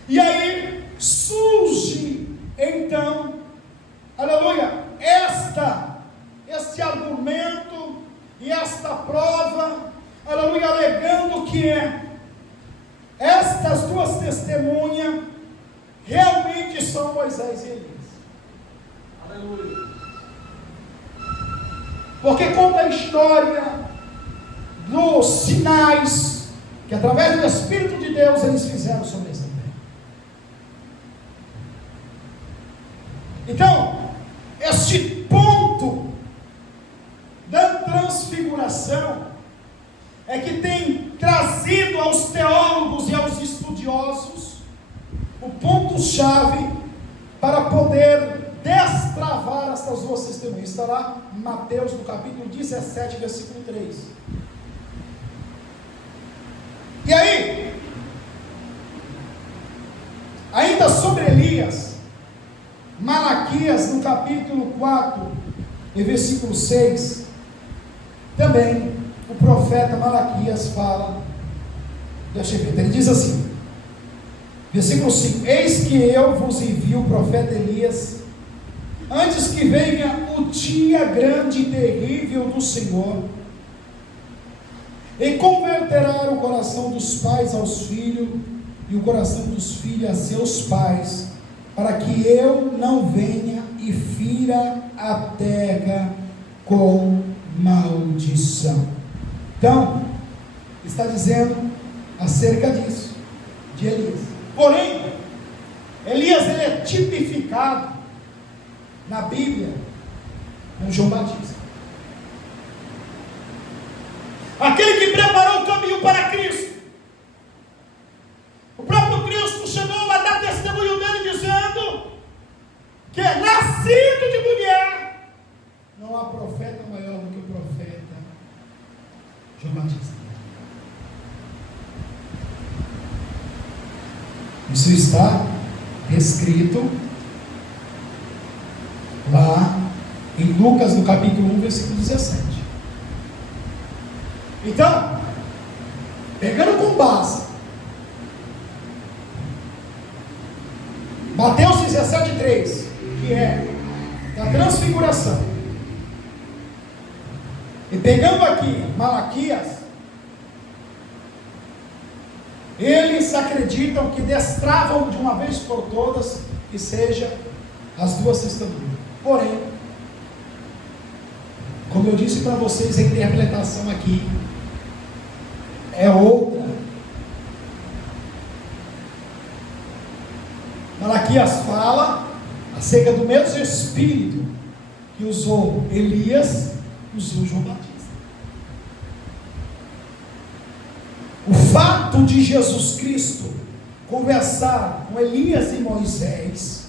E aí surge então, aleluia, este argumento e esta prova, aleluia, alegando que estas duas testemunhas realmente são Moisés e Elias. Aleluia. Porque conta a história dos sinais que através do Espírito de Deus eles fizeram sobre essa terra. Então, este ponto da transfiguração é que tem trazido aos teólogos e aos estudiosos o ponto-chave para poder destravar essas duas testemunhas. Está lá em Mateus, no capítulo 17, versículo 3. E aí, ainda sobre Elias, Malaquias, no capítulo 4, e versículo 6, também o profeta Malaquias fala, deixa eu ver, ele diz assim, versículo 5: eis que eu vos envio o profeta Elias, antes que venha o dia grande e terrível do Senhor, e converterá o coração dos pais aos filhos, e o coração dos filhos a seus pais, para que eu não venha e fira a terra com maldição. Então, está dizendo acerca disso, de Elias. Porém, Elias ele é tipificado na Bíblia com João Batista, aquele que preparou o caminho para Cristo. que é nascido de mulher, não há profeta maior do que o profeta João Batista. Isso está escrito lá em Lucas, no capítulo 1, versículo 17. Então, pegando com base Mateus 17:3, que é da transfiguração, e pegando aqui Malaquias, eles acreditam que destravam de uma vez por todas que seja as duas testemunhas. Porém, como eu disse para vocês, a interpretação aqui é outra. Malaquias fala acerca do mesmo Espírito que usou Elias, usou João Batista. O fato de Jesus Cristo conversar com Elias e Moisés,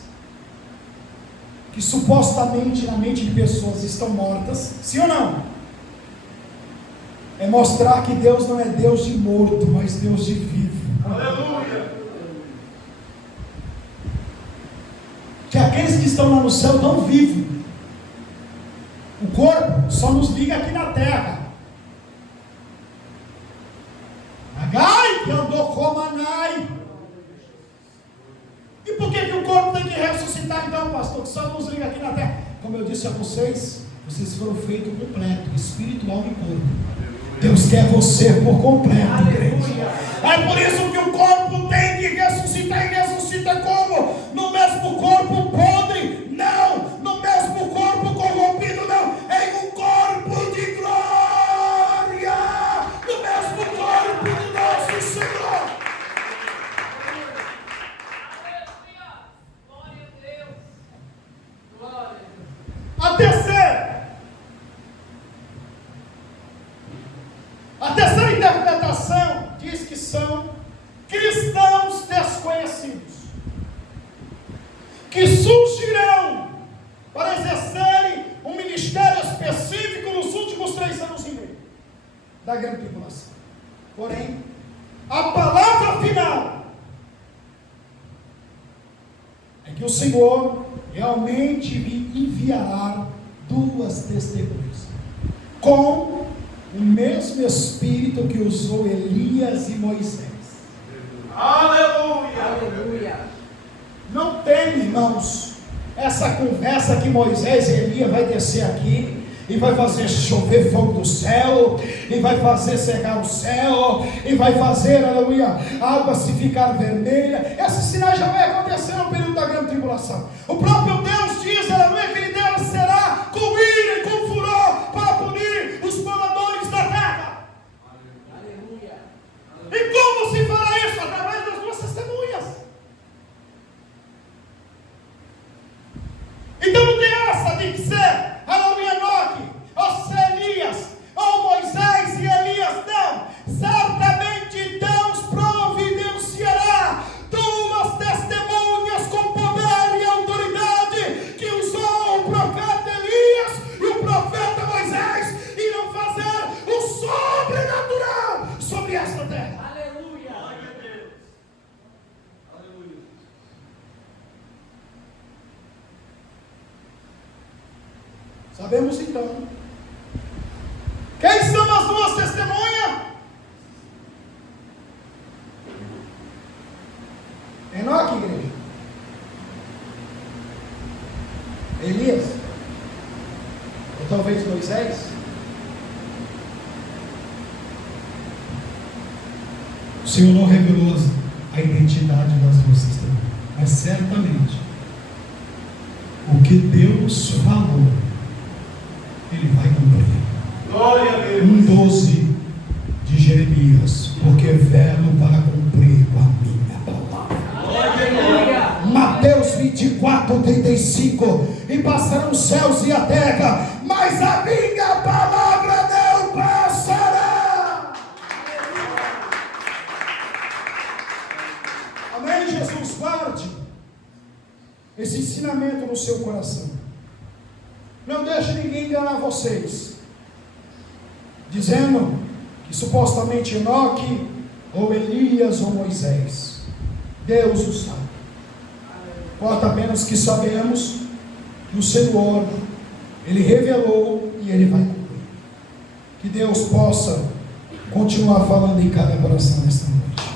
que supostamente na mente de pessoas estão mortas, sim ou não? É mostrar que Deus não é Deus de morto, mas Deus de vivo. Aleluia! Que aqueles que estão lá no céu estão vivos. O corpo só nos liga aqui na terra. Agai, que andou comanai. E por que o corpo tem que ressuscitar então, pastor? Que só nos liga aqui na terra. Como eu disse a vocês, vocês foram feitos completo, espírito, alma e corpo. Deus quer você por completo, crente. É por isso que o corpo tem que ressuscitar. E ressuscita como? No mesmo corpo podre? Não. No mesmo corpo corrompido? Não. Em um corpo de glória. No mesmo corpo de nosso Senhor. Glória a Deus! Glória a Deus! A terceira interpretação diz que são cristãos desconhecidos, que surgirão para exercerem um ministério específico nos últimos 3 anos e meio da grande tribulação. Porém, a palavra final é que o Senhor realmente me enviará 2 testemunhas, com o mesmo Espírito que usou Elias e Moisés. Aleluia! Aleluia. Não tem, irmãos, essa conversa que Moisés e Elias vai descer aqui e vai fazer chover fogo do céu, e vai fazer cegar o céu, e vai fazer, aleluia, a água se ficar vermelha. Esses sinais já vai acontecer no período da grande tribulação. O próprio Deus diz, aleluia, que ele dela será com ira e com furor para punir os moradores da terra. Aleluia. E como se fará isso? Através das 2 testemunhas. Então não tem essa de ser, aleluia, Enoque, ou ser Elias, ou Moisés e Elias, não. Certamente Deus providenciará 2 testemunhas com poder e autoridade, que usou o profeta Elias e o profeta Moisés, e irão fazer o sobrenatural sobre esta terra. Aleluia. Glória a Deus! Aleluia! Sabemos então quem são as 2 testemunhas? Enoque, igreja. Elias. Ou talvez Moisés. O Senhor não revelou a identidade das 2 testemunhas, mas certamente o que Deus falou, Ele vai cumprir. Glória a Deus! 1:12 de Jeremias, porque velo para cumprir a minha palavra. Aleluia. Mateus 24:35, e passarão os céus e a terra, mas a minha palavra não passará. Amém, Jesus, guarde. esse ensinamento no seu coração. Não deixe ninguém enganar vocês, dizendo que supostamente Enoque, ou Elias, ou Moisés. Deus o sabe. Importa apenas que sabemos que o Senhor, Ele revelou e Ele vai cumprir. Que Deus possa continuar falando em cada coração nesta noite.